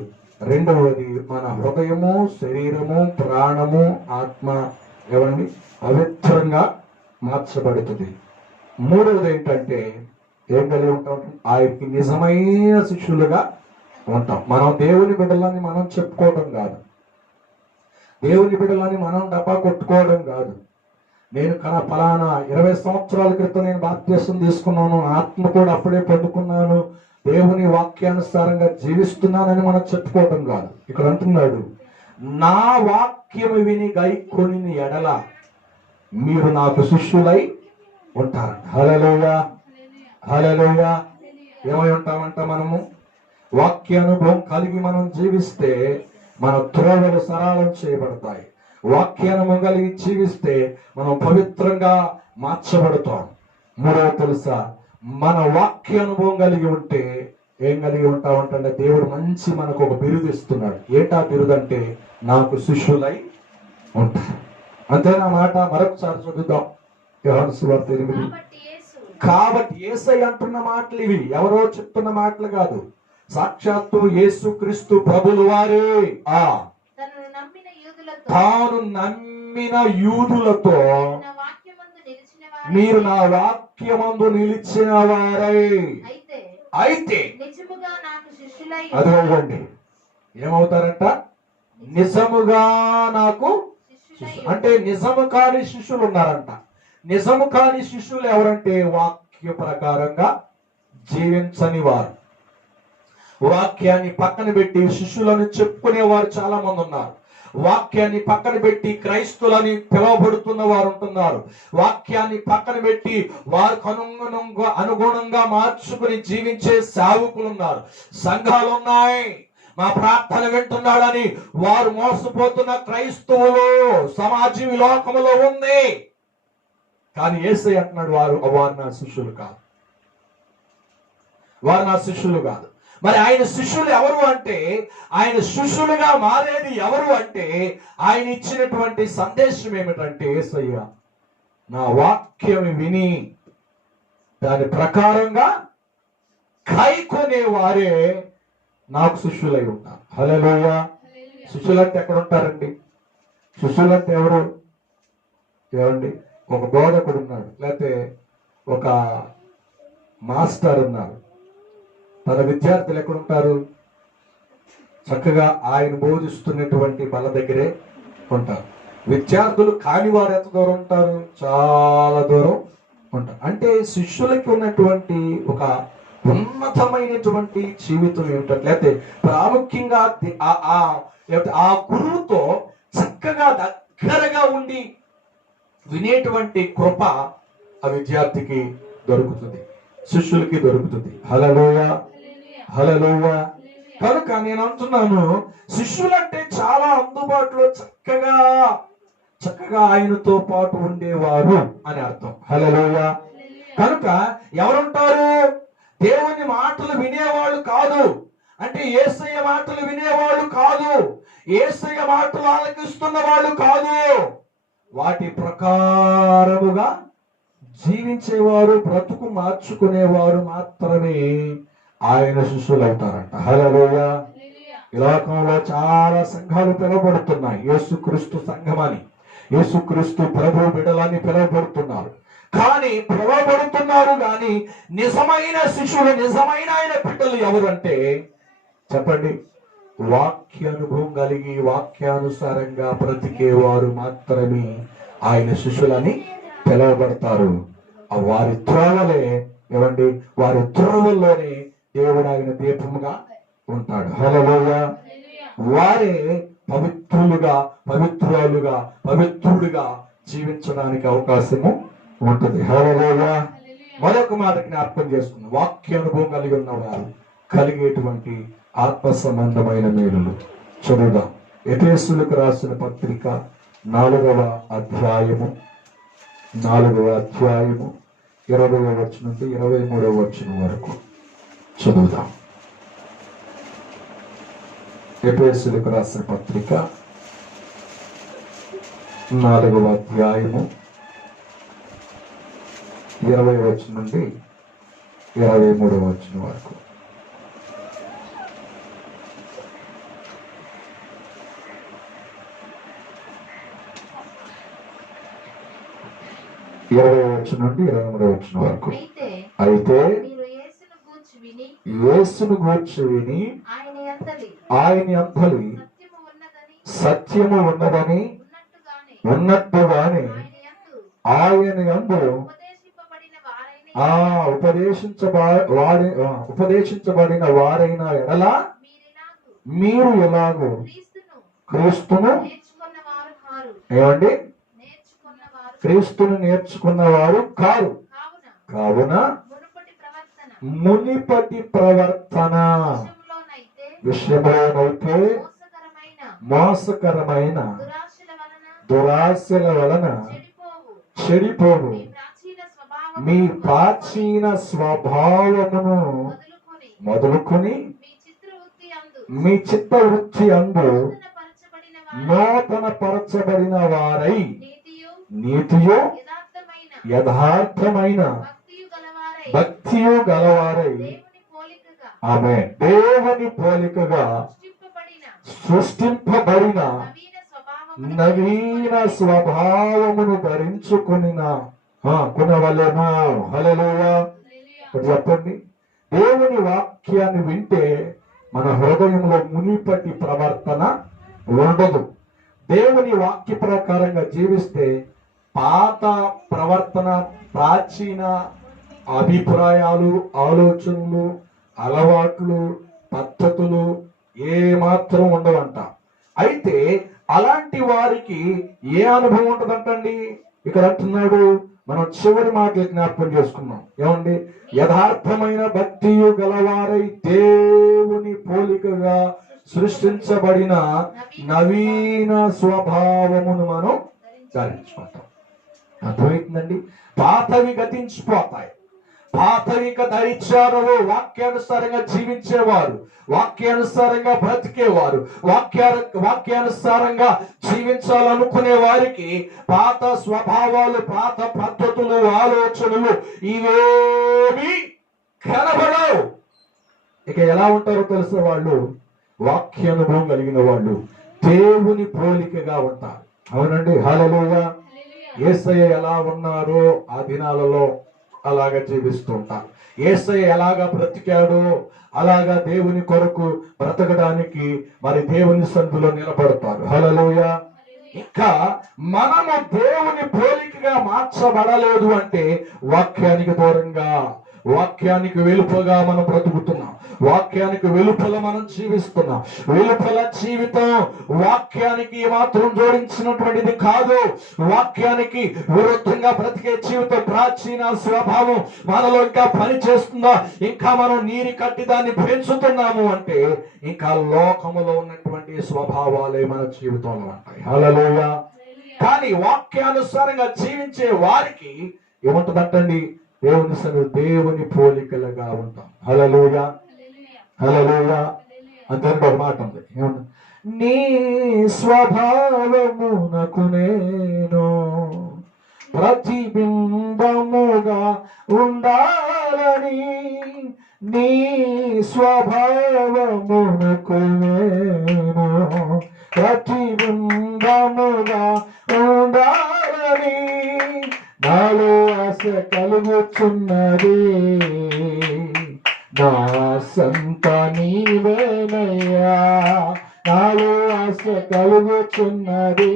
రెండవది, మన హృదయము, శరీరము, ప్రాణము, ఆత్మ ఏమండి పవిత్రంగా మార్చబడుతుంది. మూడవది ఏంటంటే ఏం కలిగి ఉంటాం? ఆయనకి నిజమైన శిష్యులుగా ఉంటాం. మనం దేవుని బిడ్డలని మనం చెప్పుకోవడం కాదు, దేవుని బిడ్డలని మనం డబ్బా కొట్టుకోవడం కాదు. నేను ఫలానా 20 సంవత్సరాల క్రితం నేను బాప్తిసం తీసుకున్నాను, ఆత్మ కూడా అప్పుడే పొందుకున్నాను, దేవుని వాక్యానుసారంగా జీవిస్తున్నానని మనం చెప్పుకోవడం కాదు. ఇక్కడ అంటున్నాడు, నా వాక్యము విని గైకొని ఎడల మీరు నాకు శిష్యులై ఉంటారు. హల్లెలూయా, హల్లెలూయా. ఏమై ఉంటామంట? మనము వాక్యానుభవం కలిగి మనం జీవిస్తే మన త్రోవలు సరళం చేయబడతాయి. వాక్యానుభవం కలిగి జీవిస్తే మనం పవిత్రంగా మార్చబడతాం. మూడవ తెలుసా, మన వాక్యానుభవం కలిగి ఉంటే ఏం కలిగి ఉంటామంటే దేవుడు మంచి మనకు ఒక బిరుదు ఇస్తున్నాడు. ఏటా బిరుదు అంటే నాకు శిష్యులై ఉంటారు. అంతేనా మాట? మరొకసారి చదువుదాం. యోహాను సువార్త 8. కాబట్టి యేసయ్య అంటున్న మాటలు ఇవి, ఎవరో చెప్తున్న మాటలు కాదు, సాక్షాత్తు యేసు క్రీస్తు ప్రభులు వారే తాను నమ్మిన యూదులతో మీరు నా వాక్యమందు నిలిచిన వారై అయితే అదిగోండి ఏమవుతారంట? నిజముగా నాకు అంటే నిజము కాని శిష్యులు ఉన్నారంట. నిజము కాని శిష్యులు ఎవరంటే వాక్య ప్రకారంగా జీవించని వారు. వాక్యాన్ని పక్కన పెట్టి శిష్యులను చెప్పుకునేవారు చాలా మంది ఉన్నారు. వాక్యాన్ని పక్కన పెట్టి క్రైస్తులని పిలువబడుతున్న వారు ఉంటున్నారు. వాక్యాన్ని పక్కన పెట్టి వారికి అనుగుణంగా మార్చుకుని జీవించే సేవకులు ఉన్నారు. సంఘాలు ఉన్నాయి. మా ప్రార్థన వింటున్నాడని వారు మోసపోతున్న క్రైస్తవులు సమాజం లోకములో ఉంది. కానీ యేసయ్య అంటున్నాడు, వారు నా శిష్యులు కాదు, వారు నా శిష్యులు కాదు. మరి ఆయన శిష్యులు ఎవరు అంటే, ఆయన శిష్యులుగా మారేది ఎవరు అంటే, ఆయన ఇచ్చినటువంటి సందేశం ఏమిటంటే, యేసయ్య నా వాక్యం విని దాని ప్రకారంగా కైకొనే వారే నాకు శిష్యులై ఉంటారు. హల్లెలూయా. శిష్యులంటే ఎక్కడ ఉంటారండి? శిష్యులంటే ఎవరు? ఏమండి, ఒక బోధకుడు ఉన్నాడు, లేకపోతే ఒక మాస్టర్ ఉన్నారు. తన విద్యార్థులు ఎక్కడుంటారు? చక్కగా ఆయన బోధిస్తున్నటువంటి బల దగ్గరే ఉంటారు. విద్యార్థులు కాని వారు ఎంత దూరం ఉంటారు? చాలా దూరం ఉంటారు. అంటే శిష్యులకి ఉన్నటువంటి ఒక ఉన్నతమైనటువంటి జీవితం ఏమిటట్లయితే ప్రాముఖ్యంగా ఆ గురువుతో చక్కగా దగ్గరగా ఉండి వినేటువంటి కృప ఆ విద్యార్థికి దొరుకుతుంది, శిష్యులకి దొరుకుతుంది. హల్లెలూయా, హల్లెలూయా. కనుక నేను అంటున్నాను, శిష్యులంటే చాలా అందుబాటులో చక్కగా ఆయనతో పాటు ఉండేవారు అని అర్థం. హల్లెలూయా. కనుక ఎవరుంటారు? దేవుని మాటలు వినేవాళ్ళు కాదు, అంటే యేసయ్య మాటలు వినేవాళ్ళు కాదు, యేసయ్య మాటలు ఆలకిస్తున్న వాళ్ళు కాదు, వాటి ప్రకారముగా జీవించేవారు, బ్రతుకు మార్చుకునేవారు మాత్రమే ఆయన శిష్యులు అవుతారంట. హల్లెలూయా. ఈ లోకంలో చాలా సంఘాలు పిలువబడుతున్నాయి, యేసుక్రీస్తు సంఘమని, యేసుక్రీస్తు ప్రభు బిడ్డలని పిలువబడుతున్నారు. కానీ పిలువబడుతున్నారు కానీ నిజమైన శిష్యులు, నిజమైన ఆయన బిడ్డలు ఎవరు అంటే చెప్పండి, వాక్యానుభవం కలిగి వాక్యానుసారంగా బ్రతికేవారు మాత్రమే ఆయన శిష్యులని పిలువబడతారు. వారి త్రోవలే ఏమండి, వారి త్రోవల్లోనే దేవుడు ఆయన దీపముగా ఉంటాడు. హల్లెలూయా. వారే పవిత్రుడుగా జీవించడానికి అవకాశము ఉంటుంది. హల్లెలూయా. మరొక మాట జ్ఞాపకం చేసుకున్నాం, వాక్యానుభవం కలిగి ఉన్నవారు కలిగేటువంటి ఆత్మ సంబంధమైన మేలులు. చదువుదాం. ఎఫెసీయులకు రాసిన పత్రిక 4వ అధ్యాయము 20వ వచనం నుండి 23వ వచనం వరకు చదువుదాం. ఎఫెసీయులకు రాసిన పత్రిక 4వ అధ్యాయము 20వ వచనం నుండి 23వ వచనం వరకు. నుండి 23వ వచనం వరకు. అయితే యేసును గూర్చి విని ఆయన అంతలి సత్యము ఉన్నదని ఉన్నట్టుగానే ఆయన యందు ఉపదేశించబడిన వారైన ఎడల మీరు ఎలాగో క్రీస్తును ఏమండి, క్రీస్తును నేర్చుకున్నవారు కారు. కావున మునిపటి ప్రవర్తన విషయంలోనైతే మోసకరమైన దురాశల వలన చెడిపోవు మీ ప్రాచీన స్వభావమును మొదలుకొని మీ చిత్తవృత్తి అందు నూతన పరచబడిన వారై నీతియో యథార్థమైన భక్తియు గలవారై ఆమె దేవుని పోలికగా సృష్టింపబడిన నవీన స్వభావమును కొనవలెను. హల్లెలూయా. చెప్పండి, దేవుని వాక్యాన్ని వింటే మన హృదయంలో మునిపటి ప్రవర్తన ఉండదు. దేవుని వాక్య ప్రకారంగా జీవిస్తే పాత ప్రవర్తన, ప్రాచీన అభిప్రాయాలు, ఆలోచనలు, అలవాట్లు, పద్ధతులు ఏమాత్రం ఉండవంట. అయితే అలాంటి వారికి ఏ అనుభవం ఉంటుందంటండి? ఇక్కడ అంటున్నాడు, మనం చివరి మాటలు జ్ఞాపకం చేసుకున్నాం. ఏమండి? యథార్థమైన భక్తియు గలవారై దేవుని పోలికగా సృష్టించబడిన నవీన స్వభావమును మనం ధరించుకుంటాం. అర్థమవుతుందండి? పాతవి గతించిపోతాయి. పాతవిక ధరించారు వాక్యానుసారంగా జీవించేవారు, వాక్యానుసారంగా బ్రతికేవారు, వాక్యానుసారంగా జీవించాలనుకునే వారికి పాత స్వభావాలు, పాత పద్ధతులు, ఆలోచనలు ఇవేమి కనబడవు. ఇక ఎలా ఉంటారో తెలిసిన వాళ్ళు, వాక్యానుభవం కలిగిన వాళ్ళు దేవుని పోలికగా ఉంటారు. అవునండి. హల్లెలూయా. యేసయ్య ఎలా ఉన్నారో ఆ దినాలలో అలాగా జీవిస్తూ ఉంటారు. యేసయ్య ఎలాగా బ్రతికాడో అలాగా దేవుని కొరకు బ్రతకడానికి మరి దేవుని సన్నిధిలో నిలబడతారు. హల్లెలూయా. ఇంకా మనము దేవుని పోలికగా మార్చబడలేదు అంటే వాక్యానికి దూరంగా, వాక్యానికి వెలుపగా మనం బ్రతుకుతున్నాం, వాక్యానికి వెలుపల మనం జీవిస్తున్నాం. వెలుపల జీవితం వాక్యానికి మాత్రం జోడించినటువంటిది కాదు. వాక్యానికి విరుద్ధంగా బ్రతికే జీవితం, ప్రాచీన స్వభావం మనలో ఇంకా పని చేస్తుందా, ఇంకా మనం నీరు కట్టి దాన్ని పెంచుతున్నాము అంటే ఇంకా లోకములో ఉన్నటువంటి స్వభావాలే మన జీవితంలో ఉంటాయి. హల్లెలూయా. కానీ వాక్యానుసారంగా జీవించే వారికి ఏముంటుందంటండి? దేవుని పోలికలుగా ఉంటాం. హల్లెలూయా, హల్లెలూయా. అంతే ఒక మాట ఉంది, ఏమంట? నీ స్వభావమునకు నేను ప్రతిబింబముగా ఉండాలని, నీ స్వభావమునకు నేను ప్రతిబింబముగా ఉండాలని నాలో ఆశ కలుగుచున్నది. నా సంత నీవేనయ్యా, నాలో ఆశ కలుగుచున్నది.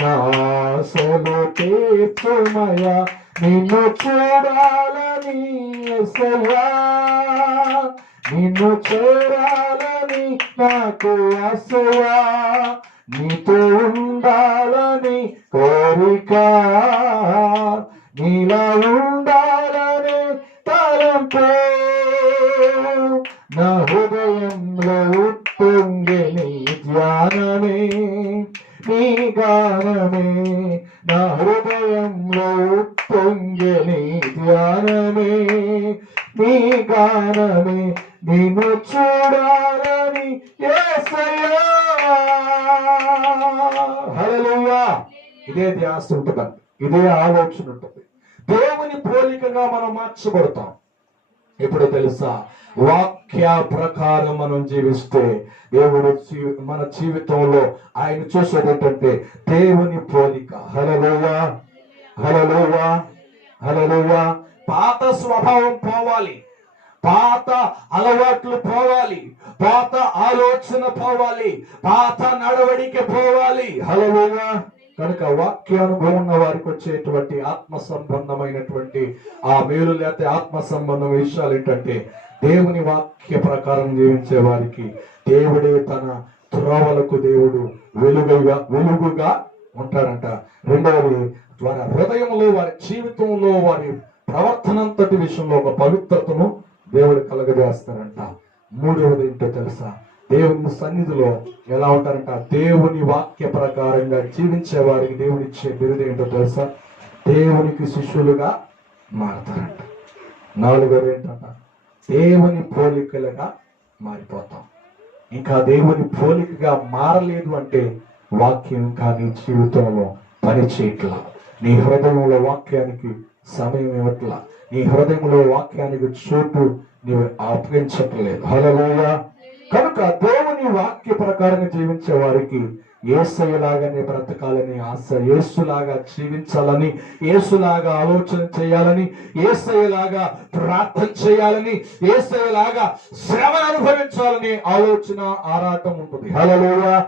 నా ఆశలు తీర్చుమయ్యా, నిన్ను చూడాలని యేసయ్యా, నిన్ను చూడాలని నాకు ఆశయా, నీతో ఉండాలని కోరిక, నీలా ఉండాలని తలంపు నా హృదయంలో ఉప్పొంగే నీ ధ్యానమే, నీ గానమే నా హృదయంలో ఉప్పొంగే నీ ధ్యానమే, నీ గానమే నిన్ను చూడాలని యేసయ్యా. హల్లెలూయా. ఇదే ధ్యాస ఉంటుందండి, ఇదే ఆలోచన ఉంటుంది. దేవుని పోలికగా మనం మార్చబడతాం. ఇప్పుడు తెలుసా, వాక్య ప్రకారం మనం జీవిస్తే దేవుడు మన జీవితంలో ఆయన చూసేటంటే దేవుని పోలిక. హల్లెలూయా, హల్లెలూయా, హల్లెలూయా. పాత స్వభావం పోవాలి, పాత అలవాట్లు పోవాలి, పాత ఆలోచన పోవాలి, పాత నడవడిక పోవాలి. హల్లెలూయా. కనుక వాక్యానుభవం ఉన్న వారికి వచ్చేటువంటి ఆత్మ సంబంధమైనటువంటి ఆ మేలు లేకపోతే ఆత్మ సంబంధం విషయాలు ఏంటంటే, దేవుని వాక్య ప్రకారం జీవించే వారికి దేవుడే తన త్రోవలకు దేవుడు వెలుగుగా ఉంటాడంట. రెండవది, వారి హృదయంలో, వారి జీవితంలో, వారి ప్రవర్తనంతటి విషయంలో ఒక పవిత్రతను దేవుడు కలగజేస్తారంట. మూడవది ఏంటో తెలుసా, దేవుని సన్నిధిలో ఎలా ఉంటారంట? దేవుని వాక్య ప్రకారంగా జీవించే వారికి దేవుని ఇచ్చే బిరుదు ఏంటో తెలుసా? దేవునికి శిష్యులుగా మారతారంట. నాలుగవది ఏంటంట? దేవుని పోలికలుగా మారిపోతాం. ఇంకా దేవుని పోలికగా మారలేదు అంటే వాక్యం ఇంకా నీ జీవితంలో పని చేయట్లా, నీ హృదయంలో వాక్యానికి సమయం ఇవ్వట్లా, నీ హృదయంలో వాక్యానికి చోటు నీవు అప్పగించట్లేదు. హల్లెలూయా. కనుక దేవుని వాక్య ప్రకారంగా జీవించే వారికి యేసయ్యలాగానే బ్రతకాలని ఆశ, యేసులాగా జీవించాలని, యేసులాగా ఆలోచన చేయాలని, యేసయ్యలాగా ప్రార్థన చేయాలని, యేసయ్యలాగా శ్రమ అనుభవించాలని ఆలోచన, ఆరాటం ఉంటుంది. హల్లెలూయా.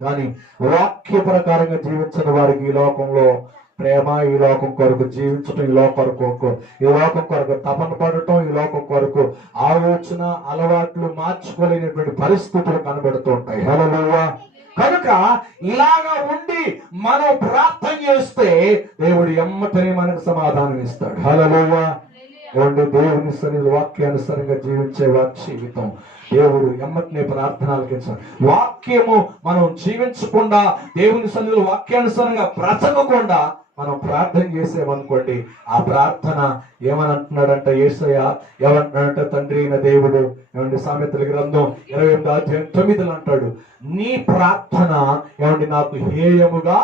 కానీ వాక్య ప్రకారంగా జీవించిన వారికి ఈ లోకంలో ప్రేమ, ఈ లోకం కొరకు జీవించటం, ఈ లోకం కొరకు తపన పడటం, ఈ లోకం కొరకు ఆలోచన, అలవాట్లు మార్చుకోలేనటువంటి పరిస్థితులు కనబడుతూ ఉంటాయి. హల్లెలూయా. కనుక ఇలాగా ఉండి మనం ప్రార్థన చేస్తే దేవుడు ఎమ్మటనే మనకు సమాధానం ఇస్తాడు. హల్లెలూయా. ఏమంటే దేవుని సన్నిధి వాక్యానుసారంగా జీవించే వారి జీవితం దేవుడు ఎమ్మటనే ప్రార్థన ఆలకించాడు. వాక్యము మనం జీవించకుండా, దేవుని సన్నిధిలో వాక్యానుసారంగా బ్రతకకుండా మనం ప్రార్థన చేసేమనుకోండి, ఆ ప్రార్థన ఏమని అంటున్నాడంట యేసయ్య, ఏమంటున్నాడంటే తండ్రి అయిన దేవుడు, ఏమండి సామెతల గ్రంథం 28:9 అంటాడు, నీ ప్రార్థన ఏమండి నాకు హేయముగా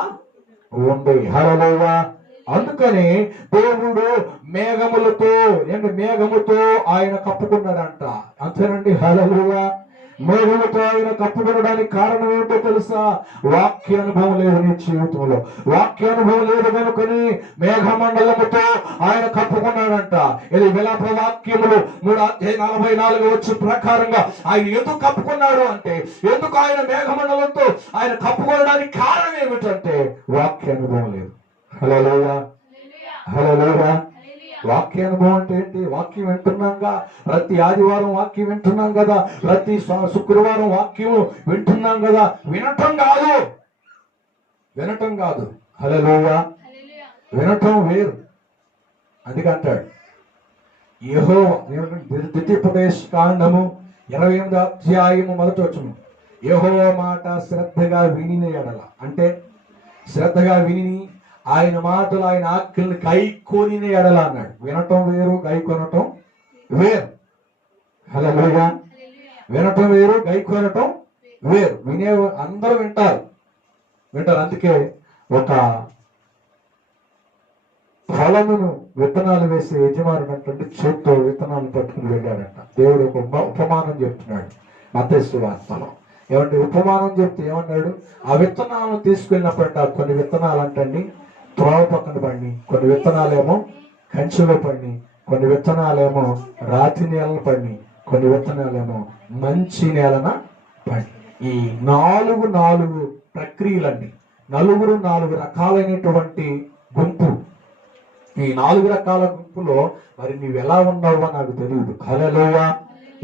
ఉంది. హల్లెలూయా. అందుకని దేవుడు మేఘముతో ఆయన కప్పుకున్నాడంట. అంతేనండి. హల్లెలూయా. మేఘముతో ఆయన కప్పుకొనడానికి కారణం ఏమిటో తెలుసా? వాక్యానుభవం లేదు నీ జీవితంలో. వాక్యానుభవం లేదు కనుకొని మేఘమండలముతో ఆయన కప్పుకున్నాడంట. ఇది విలాప వాక్యములు 3:44 వచ్చి ప్రకారంగా ఆయన ఎందుకు కప్పుకున్నాడు అంటే, ఎందుకు ఆయన మేఘమండలంతో ఆయన కప్పుకోవడానికి కారణం ఏమిటంటే వాక్యానుభవం లేదు. హల్లెలూయా, హల్లెలూయా. వాక్య అనుభవం అంటే ఏంటి? వాక్యం వింటున్నాంగా, ప్రతి ఆదివారం వాక్యం వింటున్నాం కదా, ప్రతి శుక్రవారం వాక్యం వింటున్నాం కదా. వినటం కాదు. హల్లెలూయా. వినటం వేరు. అందుకంటాడు యెహోవా, ద్వితీయోపదేశ కాండము 28వ అధ్యాయము 1వ వచనం, యెహోవా మాట శ్రద్ధగా విని ఎడల, అంటే శ్రద్ధగా విని ఆయన మాటలు ఆయన ఆజ్ఞల్ని కైకొని ఎడల అన్నాడు. వినటం వేరు, గైకొనటం వేరు. హల్లెలూయా. వినటం వేరు, గైకొనటం వేరు. వినే అందరూ వింటారు. అందుకే ఒక ఫలమును విత్తనాలు వేసే యజమానుడు అంటే చేత్తో విత్తనాలు పట్టుకుని వెళ్ళాడంట. దేవుడు ఒక ఉపమానం చెప్తున్నాడు మత్తయి సువార్తలో. ఏమంటే ఉపమానం చెప్తే ఏమన్నాడు? ఆ విత్తనాలను తీసుకెళ్ళినప్పుడంట కొన్ని విత్తనాలు అంటండి త్రోవ పక్కన పడి, కొన్ని విత్తనాలేమో కంచెలో పడి, కొన్ని విత్తనాలేమో రాతి నేలను పడి, కొన్ని విత్తనాలేమో మంచి నేలన పడి. ఈ నాలుగు ప్రక్రియలండి. 4 రకాలైనటువంటి గుంపు. ఈ 4 రకాల గుంపులో మరి నీవు ఎలా ఉన్నావో నాకు తెలియదు. హల్లెలూయా.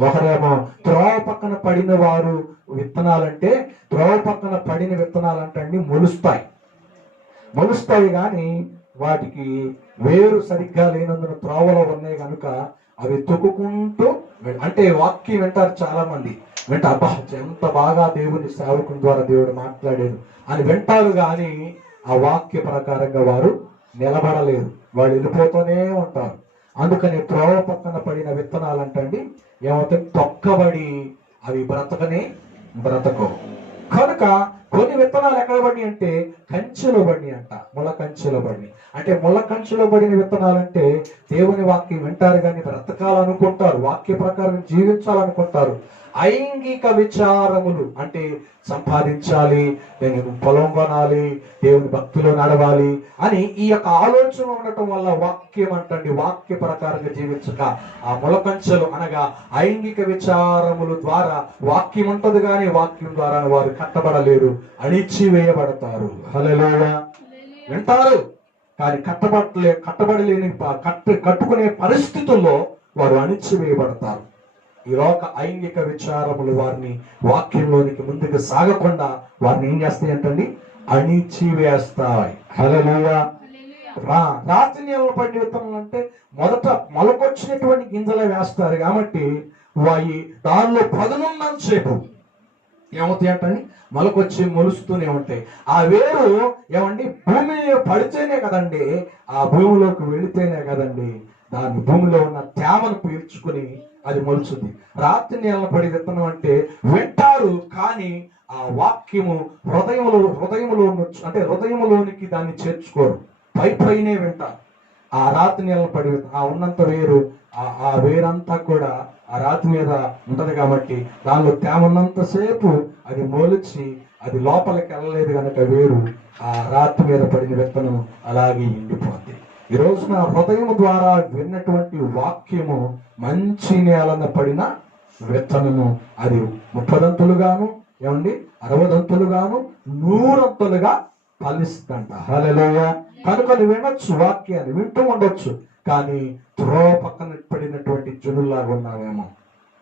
ఒకరేమో త్రోవ పక్కన పడిన వారు విత్తనాలంటే, త్రోవ పక్కన పడిన విత్తనాలంటే మొలుస్తాయి కానీ వాటికి వేరు సరిగ్గా లేనందున త్రోవలో ఉన్నాయి కనుక అవి తొక్కుకుంటూ, అంటే వాక్యం వింటారు చాలా మంది. అబ్బా ఎంత బాగా దేవుని సేవకుని ద్వారా దేవుడు మాట్లాడారు అని వింటారు కానీ ఆ వాక్య ప్రకారంగా వారు నిలబడలేరు. వాళ్ళు వెళ్ళిపోతూనే ఉంటారు. అందుకని త్రోవ పక్కన పడిన విత్తనాలు అంటండి ఏమవుతాయి? తొక్కబడి అవి బ్రతకవు. కనుక కొన్ని విత్తనాలు ఎక్కడ పడి అంటే కంచెలో పడి అంట, ముళ్ళ కంచెలో పడి. అంటే ముళ్ళ కంచెలో పడిన విత్తనాలు అంటే దేవుని వాక్యం వింటారు కానీ బ్రతకాలనుకుంటారు, వాక్య ప్రకారం జీవించాలనుకుంటారు. ఐంగిక విచారములు అంటే సంపాదించాలి, నేను పొలం కొనాలి, దేవుని భక్తిలో నడవాలి అని ఈ యొక్క ఆలోచన ఉండటం వల్ల వాక్యం అంటండి వాక్య ప్రకారంగా జీవించక ఆ మొలకంచెలు అనగా ఐంగిక విచారముల ద్వారా వాక్యం ఉంటది కానీ వాక్యం ద్వారా వారు కట్టబడలేరు, అణిచివేయబడతారు. హల్లెలూయా. వింటారు కానీ కట్టబడలేని కట్టుకునే పరిస్థితుల్లో వారు అణిచివేయబడతారు. ఈ లోక ఐంగిక విచారములు వారిని వాక్యంలోనికి ముందుకు సాగకుండా వారిని ఏం చేస్తాయి అంటండి? అణిచివేస్తాయి. హల్లెలూయా. రాతి నేలలో పడిన విత్తనాలు అంటే మొదట మొలకొచ్చినటువంటి గింజలే వేస్తారు కాబట్టి దానిలో పదునున్నంతసేపు ఏమవుతాయి అంటండి? మొలకొచ్చి మొలుస్తూనే ఉంటాయి. ఆ వేరు ఏమండి భూమి పడితేనే కదండి, ఆ భూమిలోకి వెళితేనే కదండి దాని భూమిలో ఉన్న తేమను పీల్చుకుని అది మొలుచుంది. రాత్రి నేల పడి విత్తనం అంటే వింటారు కానీ ఆ వాక్యము హృదయములోనికి దాన్ని చేర్చుకోరు, పైనే వింటారు. ఆ రాత్రి నేల పడి ఆ ఉన్నంత వేరు ఆ వేరంతా కూడా ఆ రాతి మీద ఉంటది కాబట్టి దానిలో తేమ ఉన్నంతసేపు అది మొలిచి అది లోపలికి వెళ్ళలేదు కనుక వేరు ఆ రాతి మీద పడిన విత్తనం అలాగే ఎండిపోద్ది. ఈ రోజున హృదయం ద్వారా విన్నటువంటి వాక్యము మంచి నేలన పడిన విత్తనము అది 30 ఏమండి 60 100 ఫలిస్తుందంట. హల్లెలూయా. కనుక వినొచ్చు, వాక్యాన్ని వింటూ ఉండొచ్చు కానీ త్రోవ పక్కన పడినటువంటి జనుల్లాగా ఉన్నామేమో,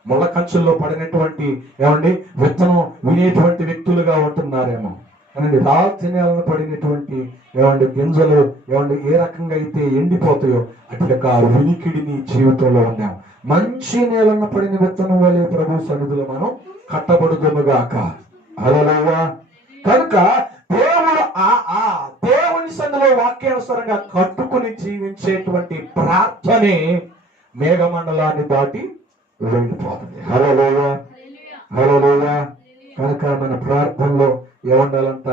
ముళ్ళ కంచుల్లో పడినటువంటి ఏమండి విత్తనం వినేటువంటి వ్యక్తులుగా ఉంటున్నారేమో. కానీ రాతి నేలను పడినటువంటి ఏమండి గింజలు ఏమండి ఏ రకంగా అయితే ఎండిపోతాయో అట్లా వినికిడిని జీవితంలో ఉన్నాం. మంచి నేలన్న పడిన విత్తనం వలె ప్రభు సన్నిధిలో మనం కట్టబడుదుముగాక. హల్లెలూయా. కనుక దేవుని సన్నిధిలో వాక్యానుసారంగా కట్టుకుని జీవించేటువంటి ప్రార్థనే మేఘమండలాన్ని దాటి వెళ్ళిపోతుంది. హల్లెలూయా. హల్లెలూయా. కనుక మన ప్రార్థనలో ఏమండాలంట?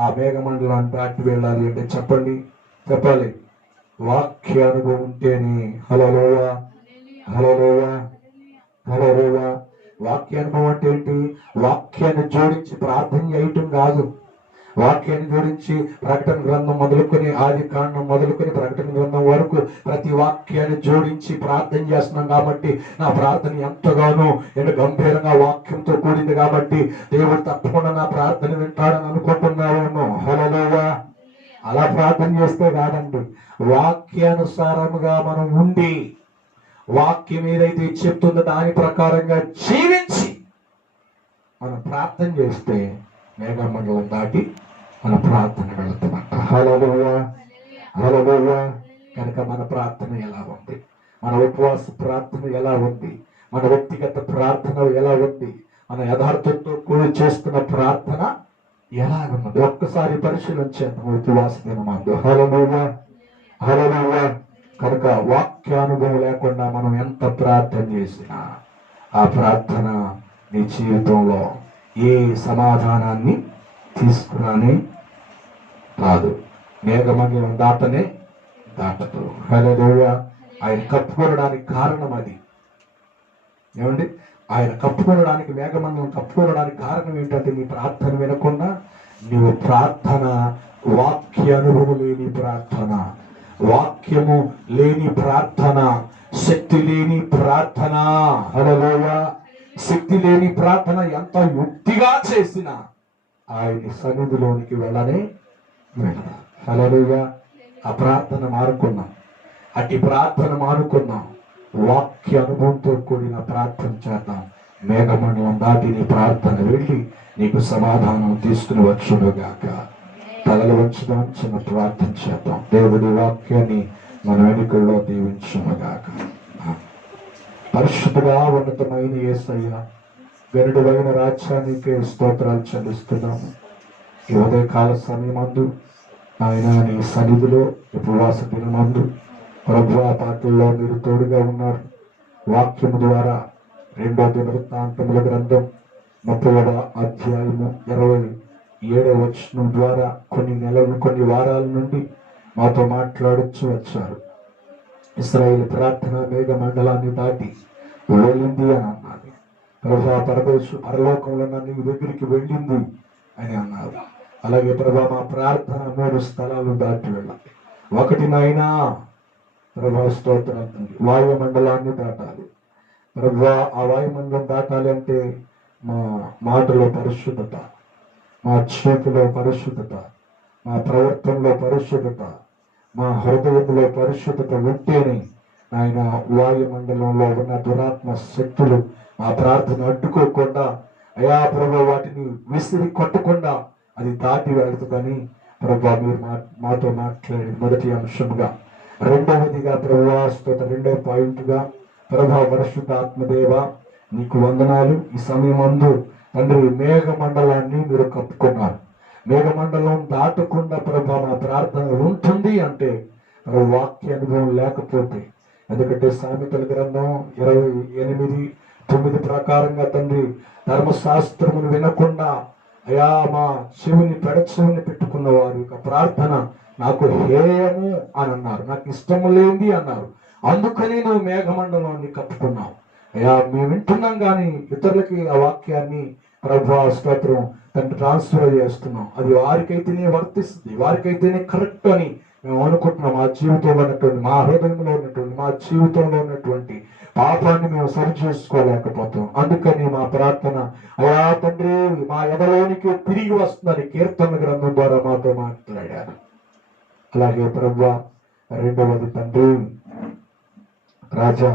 ఆ మేఘమండలాన్ని దాటి వెళ్ళాలి అంటే చెప్పాలి వాక్య అనుభవం ఉంటేనే. హల్లెలూయా. హల్లెలూయా. హల్లెలూయా. వాక్య అనుభవం అంటే ఏంటి? వాక్యాన్ని జోడించి ప్రార్థన చేయటం కాదు. వాక్యాన్ని జోడించి ప్రకటన గ్రంథం మొదలుకొని ఆది కాండం మొదలుకొని ప్రకటన గ్రంథం వరకు ప్రతి వాక్యాన్ని జోడించి ప్రార్థన చేస్తున్నాం కాబట్టి నా ప్రార్థన ఎంతగానో గంభీరంగా వాక్యంతో కూడింది కాబట్టి దేవుడు తప్పకుండా నా ప్రార్థన వింటాడని అనుకుంటున్నావేమో. హల్లెలూయా. అలా ప్రార్థన చేస్తే కాదండి, వాక్యానుసారముగా మనం ఉండి వాక్యం ఏదైతే చెప్తుందో దాని ప్రకారంగా జీవించి మనం ప్రార్థన చేస్తే మేఘమండలం దాటి మన ప్రార్థన వెళుతామంట. హల్లెలూయా, హల్లెలూయా. కనుక మన ప్రార్థన ఎలా ఉంది, మన ఉపవాస ప్రార్థన ఎలా ఉంది, మన వ్యక్తిగత ప్రార్థన ఎలా ఉంది, మన యథార్థంతో కూడి చేస్తున్న ప్రార్థన ఎలా ఉన్నది ఒక్కసారి పరిశీలించేద్దాం ఉపవాస దినమందు. హల్లెలూయా, హల్లెలూయా. కనుక వాక్యానుభవం లేకుండా మనం ఎంత ప్రార్థన చేసినా ఆ ప్రార్థన నీ జీవితంలో ఏ సమాధానాన్ని తీసుకురానే రాదు. మేఘమండలం దాటనే దాటదు. హల్లెలూయా. ఆయన కప్పుకొనడానికి కారణం అది. ఏమండి, ఆయన కప్పుకొనడానికి, మేఘమండలం కప్పుకొనడానికి కారణం ఏంటంటే నీ ప్రార్థన వినకుండా నీవు ప్రార్థన వాక్య అనుభవం లేని ప్రార్థన, వాక్యము లేని ప్రార్థన, శక్తి లేని ప్రార్థన. హల్లెలూయా. శక్తి లేని ప్రార్థన ఎంత యుక్తిగా చేసినా ఆయన సన్నిధిలోనికి వెళ్ళనే వెళ్ళదు. హల్లెలూయా. ఆ ప్రార్థన మానుకున్నాం, అట్టి ప్రార్థన మానుకున్నాం. వాక్య అనుభవంతో కూడిన ప్రార్థన చేద్దాం. మేఘమండలం దాటి నీ ప్రార్థన వెళ్ళి నీకు సమాధానం తీసుకుని వచ్చునుగాక. తలలు వచ్చుదాం, చిన్న ప్రార్థన చేద్దాం. దేవుడి వాక్యాన్ని మన వెనుకల్లో దీవించునుగాక. పరిశుద్ధుడా ఉన్నతమైన యేసయ్య, గరుడువైన రాజ్యానికే స్తోత్రాలు చెల్లిస్తున్నాము. ఈ ఉదయకాల సమయమందు ఆయన నీ సన్నిధిలో ఉపవాస దినమందు ప్రభువా పాటల్లో మీరు తోడుగా ఉన్నారు. వాక్యము ద్వారా 2వ దినవృత్తాంతముల గ్రంథం 30వ అధ్యాయము 27వ వచనం ద్వారా కొన్ని వారాల నుండి మాతో మాట్లాడుచూ వచ్చారు. ఇశ్రాయేలు ప్రార్థన మేఘ మండలాన్ని దాటి వెళ్ళింది అని అన్నారు. ప్రభువా పరలోకంలో నీ దగ్గరికి వెళ్ళింది అని అన్నారు. అలాగే ప్రభా మా ప్రార్థన 3 స్థలాలు దాటి వెళ్ళాలి. ఒకటి నాయనా ప్రభా స్తోత్రం, వాయుమండలాన్ని దాటాలి. ప్రభా ఆ వాయుమండలం దాటాలి అంటే మా మాటలో పరిశుద్ధత, మా చేతిలో పరిశుద్ధత, మా ప్రవర్తనలో పరిశుద్ధత, మా హృదయంలో పరిశుద్ధత ఉంటేనే ఆయన వాయుమండలంలో ఉన్న దురాత్మ శక్తులు మా ప్రార్థన అడ్డుకోకుండా, అయా ప్రభా వాటిని విసిరి కొట్టకుండా అది దాటి వెళ్తుందని ప్రభా మీరు మాతో మాట్లాడి మొదటి అంశముగా. రెండవదిగా ప్రభువా స్తోత్రం, 2వ పాయింట్గా ప్రభా పరిశుద్ధ ఆత్మదేవ నీకు వందనాలు. ఈ సమయమందు తండ్రి మేఘమండలాన్ని మీరు కప్పుకున్నారు. మేఘమండలం దాటకుండా ప్రభా మా ప్రార్థన ఉంటుంది అంటే వాక్య అనుభవం లేకపోతే, ఎందుకంటే సామెతల గ్రంథం 28:9 ప్రకారంగా తండ్రి ధర్మశాస్త్రమును వినకుండా అయా మా చెవిని పెడచెవిని పెట్టుకున్న వారి యొక్క ప్రార్థన నాకు హేయము అని అన్నారు, నాకు ఇష్టము లేనిది అన్నారు. అందుకని నువ్వు మేఘమండలాన్ని కప్పుకున్నావు. అయ్యా మేము వింటున్నాం కానీ ఇతరులకి ఆ వాక్యాన్ని ప్రభా స్తోత్రం తండ్రి ట్రాన్స్ఫర్ చేస్తున్నాం. అది వారికైతేనే వర్తిస్తుంది, వారికైతేనే కరెక్ట్ అని మేము అనుకుంటున్నాం. మా జీవితంలో ఉన్నటువంటి, మా హృదయంలో ఉన్నటువంటి, మా జీవితంలో ఉన్నటువంటి పాపాన్ని మేము సరి చేసుకోలేకపోతాం. అందుకని మా ప్రార్థన అయా తండ్రి మా ఎదలోనికి తిరిగి వస్తుందని కీర్తన గ్రంథం ద్వారా మాతో మాట్లాడారు. అలాగే ప్రభువా రెండవది తండ్రి రాజా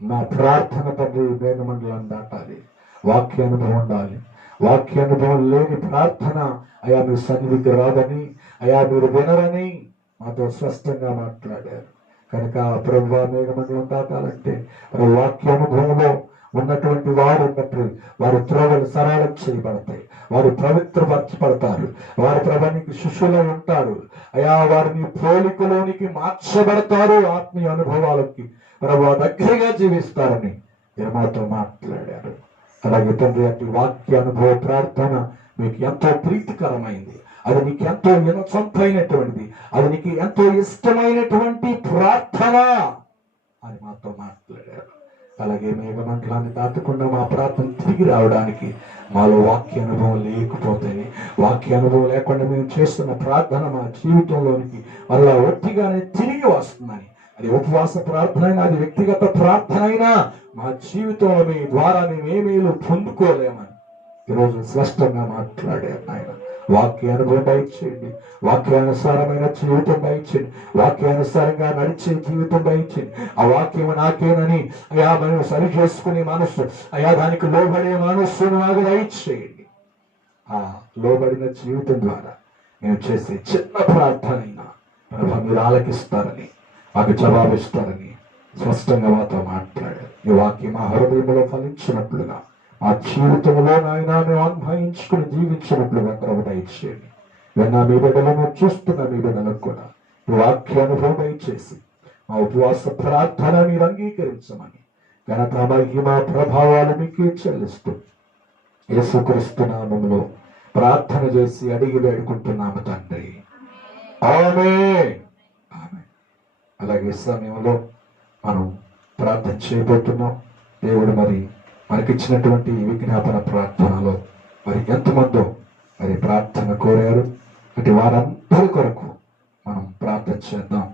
మా ప్రార్థన తండ్రి మేఘమండలాన్ని దాటాలి, వాక్యానుభవం ఉండాలి. వాక్యానుభవం లేని ప్రార్థన అయా మీ సన్నిధికి రాదని, అయా మీరు వినరని మాతో స్పష్టంగా మాట్లాడారు. కనుక ప్రభువా మేఘమండలం దాటాలంటే వాక్యానుభవంలో ఉన్నటువంటి వారు ఉన్నప్పుడు వారి త్రోవలు సరళం చేయబడతాయి, వారు పవిత్రపరచబడతారు, వారి ప్రభానికి శిష్యులై ఉంటారు. అయా వారిని పోలికలోనికి మార్చబడతారు, ఆత్మీయ అనుభవాలకి ప్రభు దగ్గరగా జీవిస్తారని మాతో మాట్లాడారు. అలాగే తండ్రి అట్టి వాక్య అనుభవ ప్రార్థన మీకు ఎంతో ప్రీతికరమైంది, అది నీకు ఎంతో వినసొంపైనటువంటిది, అది నీకు ఎంతో ఇష్టమైనటువంటి ప్రార్థన అని మాతో మాట్లాడారు. అలాగే మేఘమండలాన్ని దాటకుండా మా ప్రార్థన తిరిగి రావడానికి మాలో వాక్య అనుభవం లేకపోతే, వాక్య అనుభవం లేకుండా మేము చేస్తున్న ప్రార్థన మా జీవితంలోనికి మళ్ళా ఒట్టిగానే తిరిగి వస్తుందని, అది ఉపవాస ప్రార్థన అయినా, అది వ్యక్తిగత ప్రార్థన అయినా మా జీవితంలో మీ ద్వారా మేము ఏమేలు పొందుకోలేమని ఈరోజు స్పష్టంగా మాట్లాడారు ఆయన. వాక్య అనుభవం దయచేయండి, వాక్యానుసారమైన జీవితం దయచేయండి, వాక్యానుసారంగా నడిచే జీవితం దయచేయండి. ఆ వాక్యం నాకేనని అయా మనం సరి చేసుకునే మనస్సు, అయా దానికి లోబడే మనస్సును నాకు దయచేయండి. ఆ లోబడిన జీవితం ద్వారా నేను చేసే చిన్న ప్రార్థన అయినా ప్రభు మీరు ఆలకిస్తారని, మాకు జవాబిస్తారని స్పష్టంగా మాతో మాట్లాడారు. ఈ వాక్యం మా హృదయంలో ఫలించినట్లుగా, మా జీవితంలో నాయన మేము అన్వయించుకుని జీవించినట్లుగా ప్రభు దయచేయండి. విన్నా మీ బిడ్డలను చూస్తున్న మీ బిడ్డలకు కూడా ఈ వాక్యానుభవం దయచేసి మా ఉపవాస ప్రార్థన మీరు అంగీకరించమని ఘనత మహిమ ప్రభావాలు మీకే చెల్లిస్తూ యేసుక్రీస్తు నామములో ప్రార్థన చేసి అడిగి వేడుకుంటున్నాము తండ్రి, ఆమేన్. ఆమేన్. అలాగే ఈ సమయంలో మనం ప్రార్థన చేయబోతున్నాం. దేవుడు మరి మనకిచ్చినటువంటి విజ్ఞాపన ప్రార్థనలో మరి ఎంతమందో మరి ప్రార్థన కోరారు. అటు వారందరి కొరకు మనం ప్రార్థన చేద్దాం.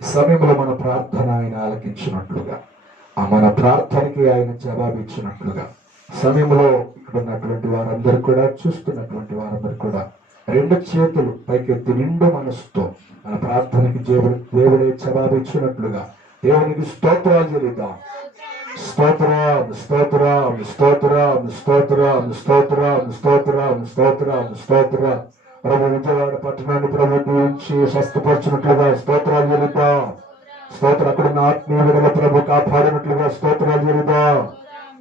ఈ సమయంలో మన ప్రార్థన ఆయన ఆలకించినట్లుగా, ఆ మన ప్రార్థనకి ఆయన జవాబిచ్చినట్లుగా సమయంలో ఇక్కడ ఉన్నటువంటి వారందరూ కూడా, చూస్తున్నటువంటి వారందరూ కూడా రెండు చేతులు పైకెత్తి నిండు మనసుతో మన ప్రార్థనకి దేవుడే జవాబిచ్చినట్లుగా దేవునికి స్తోత్రాలు చెల్లిద్దాం. స్తోత్రం, స్తోత్రం, స్తోత్రం, స్తోత్రం, స్తోత్రం, స్తోత్రం, స్తోత్రం, స్తోత్రం. ప్రభు విజయవాడ పట్టణాన్ని ప్రభు దీవించి స్వస్థపరిచినట్లుగా స్తోత్రాలు చెల్లిద్దాం. స్తోత్రం. అక్కడున్న ఆత్మీయ విడుదల ప్రభు కాపాడినట్లుగా స్తోత్రాలు చెల్లిద్దాం.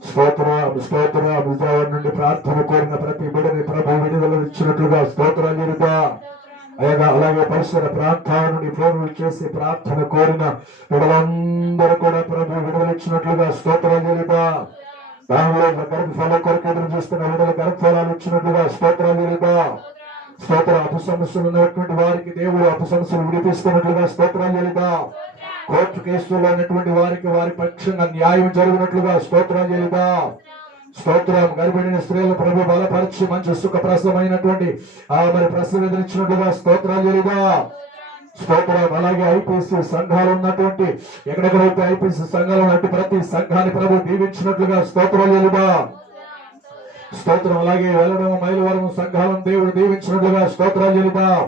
స్తోత్రం, స్తోత్రం. విజయవాడ నుండి ప్రార్థన కోరిన ప్రతి బిడ్డని ప్రభు విడుదల ఇచ్చినట్లుగా స్తోత్రాలు చెల్లిద్దాం. అలాగే పరిసర ప్రాంతాల నుండి ఫోన్లు చేసి ప్రార్థన కోరిన బిడ్డలందరూ కూడా ప్రభు విడుదలిచ్చినట్లుగా స్తోత్రాలు చెల్లిద్దాం. దానిలో గర్భఫలం కొరకు ఎదురు చూస్తున్న విడుదల గర్భఫలాలు ఇచ్చినట్లుగా స్తోత్రాలు చెల్లిద్దాం. స్తోత్రం. అపు సమస్యలు ఉన్నటువంటి వారికి దేవుడు అపు సమస్యలు విడిపిస్తున్నట్లుగా స్తోత్రాలు చెల్లిద్దాం. కోర్టు కేసులో ఉన్నటువంటి వారికి వారి పక్షంగా న్యాయం జరిగినట్లుగా స్తోత్రాలు చెల్లిద్దాం. స్తోత్రం. గర్భిణీ స్త్రీలు ప్రభు బలపరిచి మంచి సుఖప్రసవమైనటువంటి మరి ప్రసవం ఎదిరించినట్లుగా స్తోత్రాలు చెల్లిద్దాం. స్తోత్రం. అలాగే ఐపీసీ సంఘాలు ఉన్నటువంటి ఎక్కడెక్కడైతే ఐపీసీ సంఘాలు ఉన్నట్టు ప్రతి సంఘాన్ని ప్రభు దీవించినట్లుగా స్తోత్రాలు చెల్లిద్దాం. స్తోత్రం. అలాగే వెల్లడం మైలవరం సంఘాలను దేవుడు దీవించినట్లుగా స్తోత్రాలు చెల్లిద్దాం.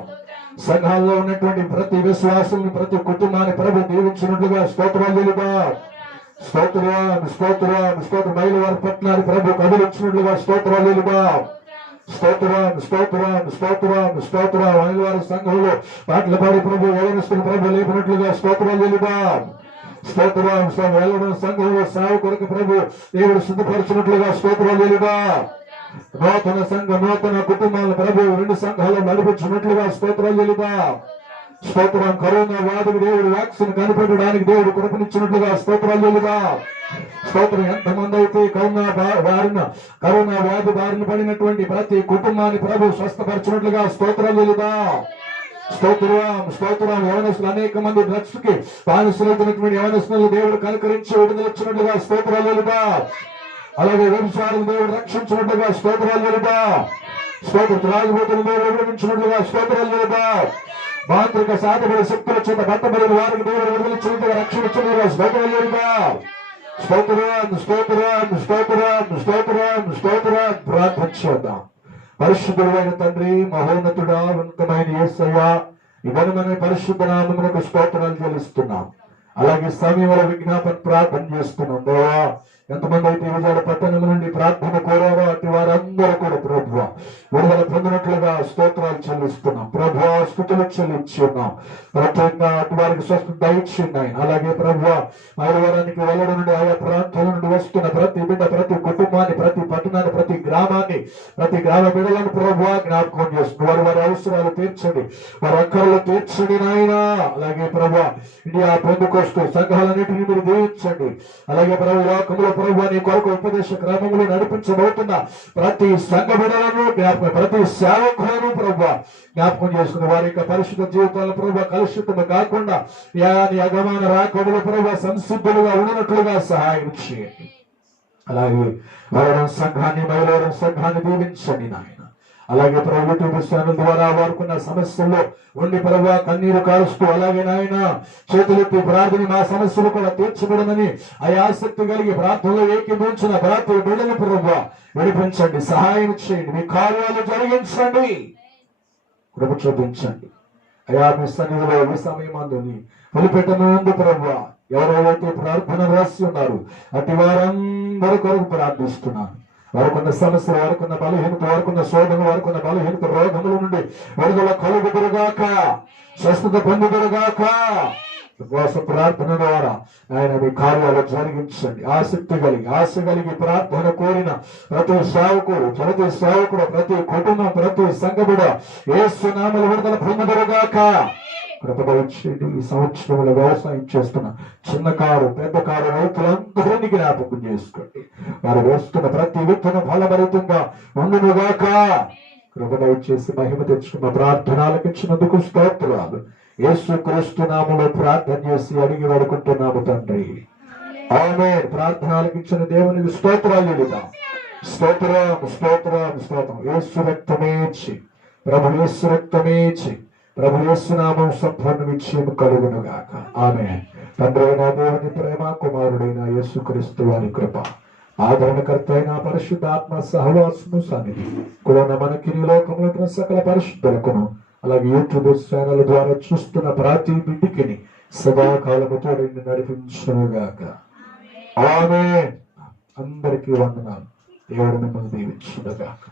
సంఘాల్లో ఉన్నటువంటి ప్రతి విశ్వాసుల్ని ప్రతి కుటుంబాన్ని ప్రభు దీవించినట్లుగా స్తోత్రాలు చెల్లిద్దాం. స్తోత్రం, స్తోత్రం, స్తోత్రం. మైలవరం పట్టణాన్ని ప్రభు కదిలించినట్లుగా స్తోత్రాలు చెల్లిద్దాం. స్తోత్రం, స్తోత్రం, స్తోత్రం, స్తోత్రం. మైలవరం సంఘంలో పాటలు పాడి ప్రభు వేదనిస్తున్న ప్రభు లేపినట్లుగా స్తోత్రాలు చెల్లిద్దాం. స్తోత్రం. వెళ్ళడం సంఘంలో సాగు కొరకు ప్రభు దేవుడు సిద్ధపరిచినట్లుగా స్తోత్రాలు చెల్లిద్దాం. నూతన సంఘం నూతన కుటుంబాలను ప్రభు రెండు సంఘాలు నడిపించినట్లుగా స్తోత్రాలు చెల్లిద్దాం. స్తోత్రం. కరోనా వ్యాధికి దేవుడు వ్యాక్సిన్ కనిపెట్టడానికి దేవుడు కృపనిచ్చినట్లుగా స్తోత్రాలు చెల్లిద్దాం. స్తోత్రం. ఎంతమంది అయితే కరోనా వ్యాధి బారిన పడినటువంటి ప్రతి కుటుంబాన్ని ప్రభు స్వస్థపరిచినట్లుగా స్తోత్రాలు చెల్లిద్దాం. స్తోత్రం, స్తోత్రం. యవనస్తులు అనేక మంది డ్రగ్స్ కి బానిసలైనటువంటి యవనస్తులు దేవుడు కనుకరించి విడుదలిచ్చినట్లుగా స్తోత్రాలు చెల్లిద్దాం. అలాగే వ్యభిచారులు దేవుడు రక్షించినట్లుగా స్తోత్రాలు చెల్లిద్దాం. స్తోత్రం. త్రాగుబోతులు దేవుడు విడిపించినట్లుగా స్తోత్రాలు చెల్లిద్దాం. మాంత్రిక సాధకుల శక్తుల చేత బట్టబడిన వారికి దేవుడు విడుదలిచ్చినట్లుగా రక్షించినట్లుగా స్తోత్రాలు చెల్లిద్దాం. స్తోత్రం, స్తోత్రం, స్తోత్రం, స్తోత్రం, స్తోత్రం. ప్రార్థన చేద్దాం. పరిశుద్ధుడైన తండ్రి, మహోన్నతుడా, ఉన్నతమైన యేసయ్యా, ఇవన్నీ పరిశుద్ధ నామమునకు స్తోత్రాలు చెల్లిస్తున్నాం. అలాగే సమయంలో విజ్ఞాపన ప్రార్థన చేస్తున్నాం. దేవా, ఎంతమంది అయితే విజయవాడ పట్టణం నుండి ప్రార్థన కోరారో అటు వారందరూ కూడా ప్రభువ విడుదల పొందినట్లుగా స్తోత్రాలు చెల్లిస్తున్నాం. ప్రభువ స్తుతులు చెల్లించున్నాం. ప్రత్యేకంగా అటు వారికి స్వస్థత దయచేయండి. అలాగే ప్రభువ మైలవరానికి వెళ్ళడం నుండి ఆయా ప్రాంతాల నుండి వస్తున్న ప్రతి బిడ్డ, ప్రతి కుటుంబాన్ని, ప్రతి పట్టణాన్ని, ప్రతి గ్రామాన్ని, ప్రతి గ్రామ బిడ్డలను ప్రభువ జ్ఞాపకం చేస్తుంది. వారి అవసరాలు తీర్చండి, వారి అక్కర్లు తీర్చండి నాయన. అలాగే ప్రభువ ఇండియా పొందుకొస్తూ సంఘాలన్నింటినీ మీరు దీవించండి. అలాగే ప్రభు లోకంలో ప్రభు నీ కొరకు ఉపదేశ క్రమంలో నడిపించబోతున్న ప్రతి సంఘ బిడ్డలను జ్ఞాపకం, ప్రతి సేవకులను ప్రభు జ్ఞాపకం చేసుకుని వారి యొక్క పరిశుద్ధ జీవితాల ప్రభు కలుషితము కాకుండా నీ అగమాన రాకడలు ప్రభు సంసిద్ధులుగా ఉన్నట్లుగా సహాయం చేయండి. అలాగే వరడం సంఘాన్ని, మైలవరం సంఘాన్ని దీవించండి నాయన. అలాగే ప్రభు యూట్యూబ్ ఛానల్ ద్వారా వారుకున్న సమస్యల్లో ఉండి ప్రభు కన్నీరు కారుస్తూ అలాగే నాయన చేతులెత్తి ప్రార్థన మా సమస్యలు కూడా తీర్చబడనని ఆసక్తి కలిగి ప్రార్థనలో ఏకీభవించిన ప్రతి బిడ్డను ప్రభు విడిపించండి, సహాయం చేయండి, మీ కార్యాలు జరిగించండి. కృప చూపించండి అయా. మీ సన్నిధిలో ఈ సమయం అందుని వదిలిపెట్టనుంది ప్రభువా. ఎవరైతే ప్రార్థన రాసి ఉన్నారు అటు వారందరి కొరకు ప్రార్థిస్తున్నాను. వారికున్న సమస్యలు, వారికున్న బలహీనత, వారికున్న శోధన, వారికున్న బలహీనత, రోగముల నుండి విడుదల కలుగుదురుగాక, స్వస్థత పొందుదురుగాక. ఉపవాస ప్రార్థన ద్వారా ఆయన మీ కార్యాలు జరిగించండి. ఆసక్తి కలిగి, ఆశ కలిగి ప్రార్థన కోరిన ప్రతి సేవకుడు, ప్రతి కుటుంబం, ప్రతి సంఘముడు యేసు నామములో విడుదల పొందుదురుగాక. కృపదయించండి. ఈ సంవత్సరంలో వ్యవసాయం చేస్తున్న చిన్న కారు, పెద్ద కారు రైతులందరినీ జ్ఞాపకం చేసుకోండి. వారు వేస్తున్న ప్రతి విత్తనం ఫలభరితంగా ఉండునుగాక. కృపదయించేసి మహిమ తెచ్చుకున్న ప్రార్థనలకు ఇచ్చినందుకు స్తోత్రాలు. యేసు క్రీస్తు నామములో ప్రార్థన చేసి అడిగి వేడుకుంటున్నాము తండ్రి. ఆమేన్. ప్రార్థనలకు ఇచ్చిన దేవునికి స్తోత్రాలు చెల్లిద్దాం. స్తోత్రం, స్తోత్రం, స్తోత్రం. యేసు రక్తమే ఇచ్చి, ప్రభు యేసు రక్తమే ఇచ్చి, ప్రభు యేసు నామం సంపూర్ణ విజయం కలుగునుగాక. ఆమేన్. తండ్రి అయిన దేవుని ప్రేమ, కుమారుడైన యేసు క్రీస్తు వారి కృప, ఆదరణకర్త అయిన పరిశుద్ధాత్మ సహవాసము సన్నిధి కూడా మనకి ఈ లోకంలో ఉన్న సకల పరిశుద్ధులకును, అలాగే యూట్యూబ్ ఛానల్ ద్వారా చూస్తున్న ప్రతి బిడ్డకిని సదాకాలముతో నడిపించునుగాక. ఆమేన్. అందరికీ వందనాలు. దేవుడు మిమ్మల్ని దీవించునుగాక.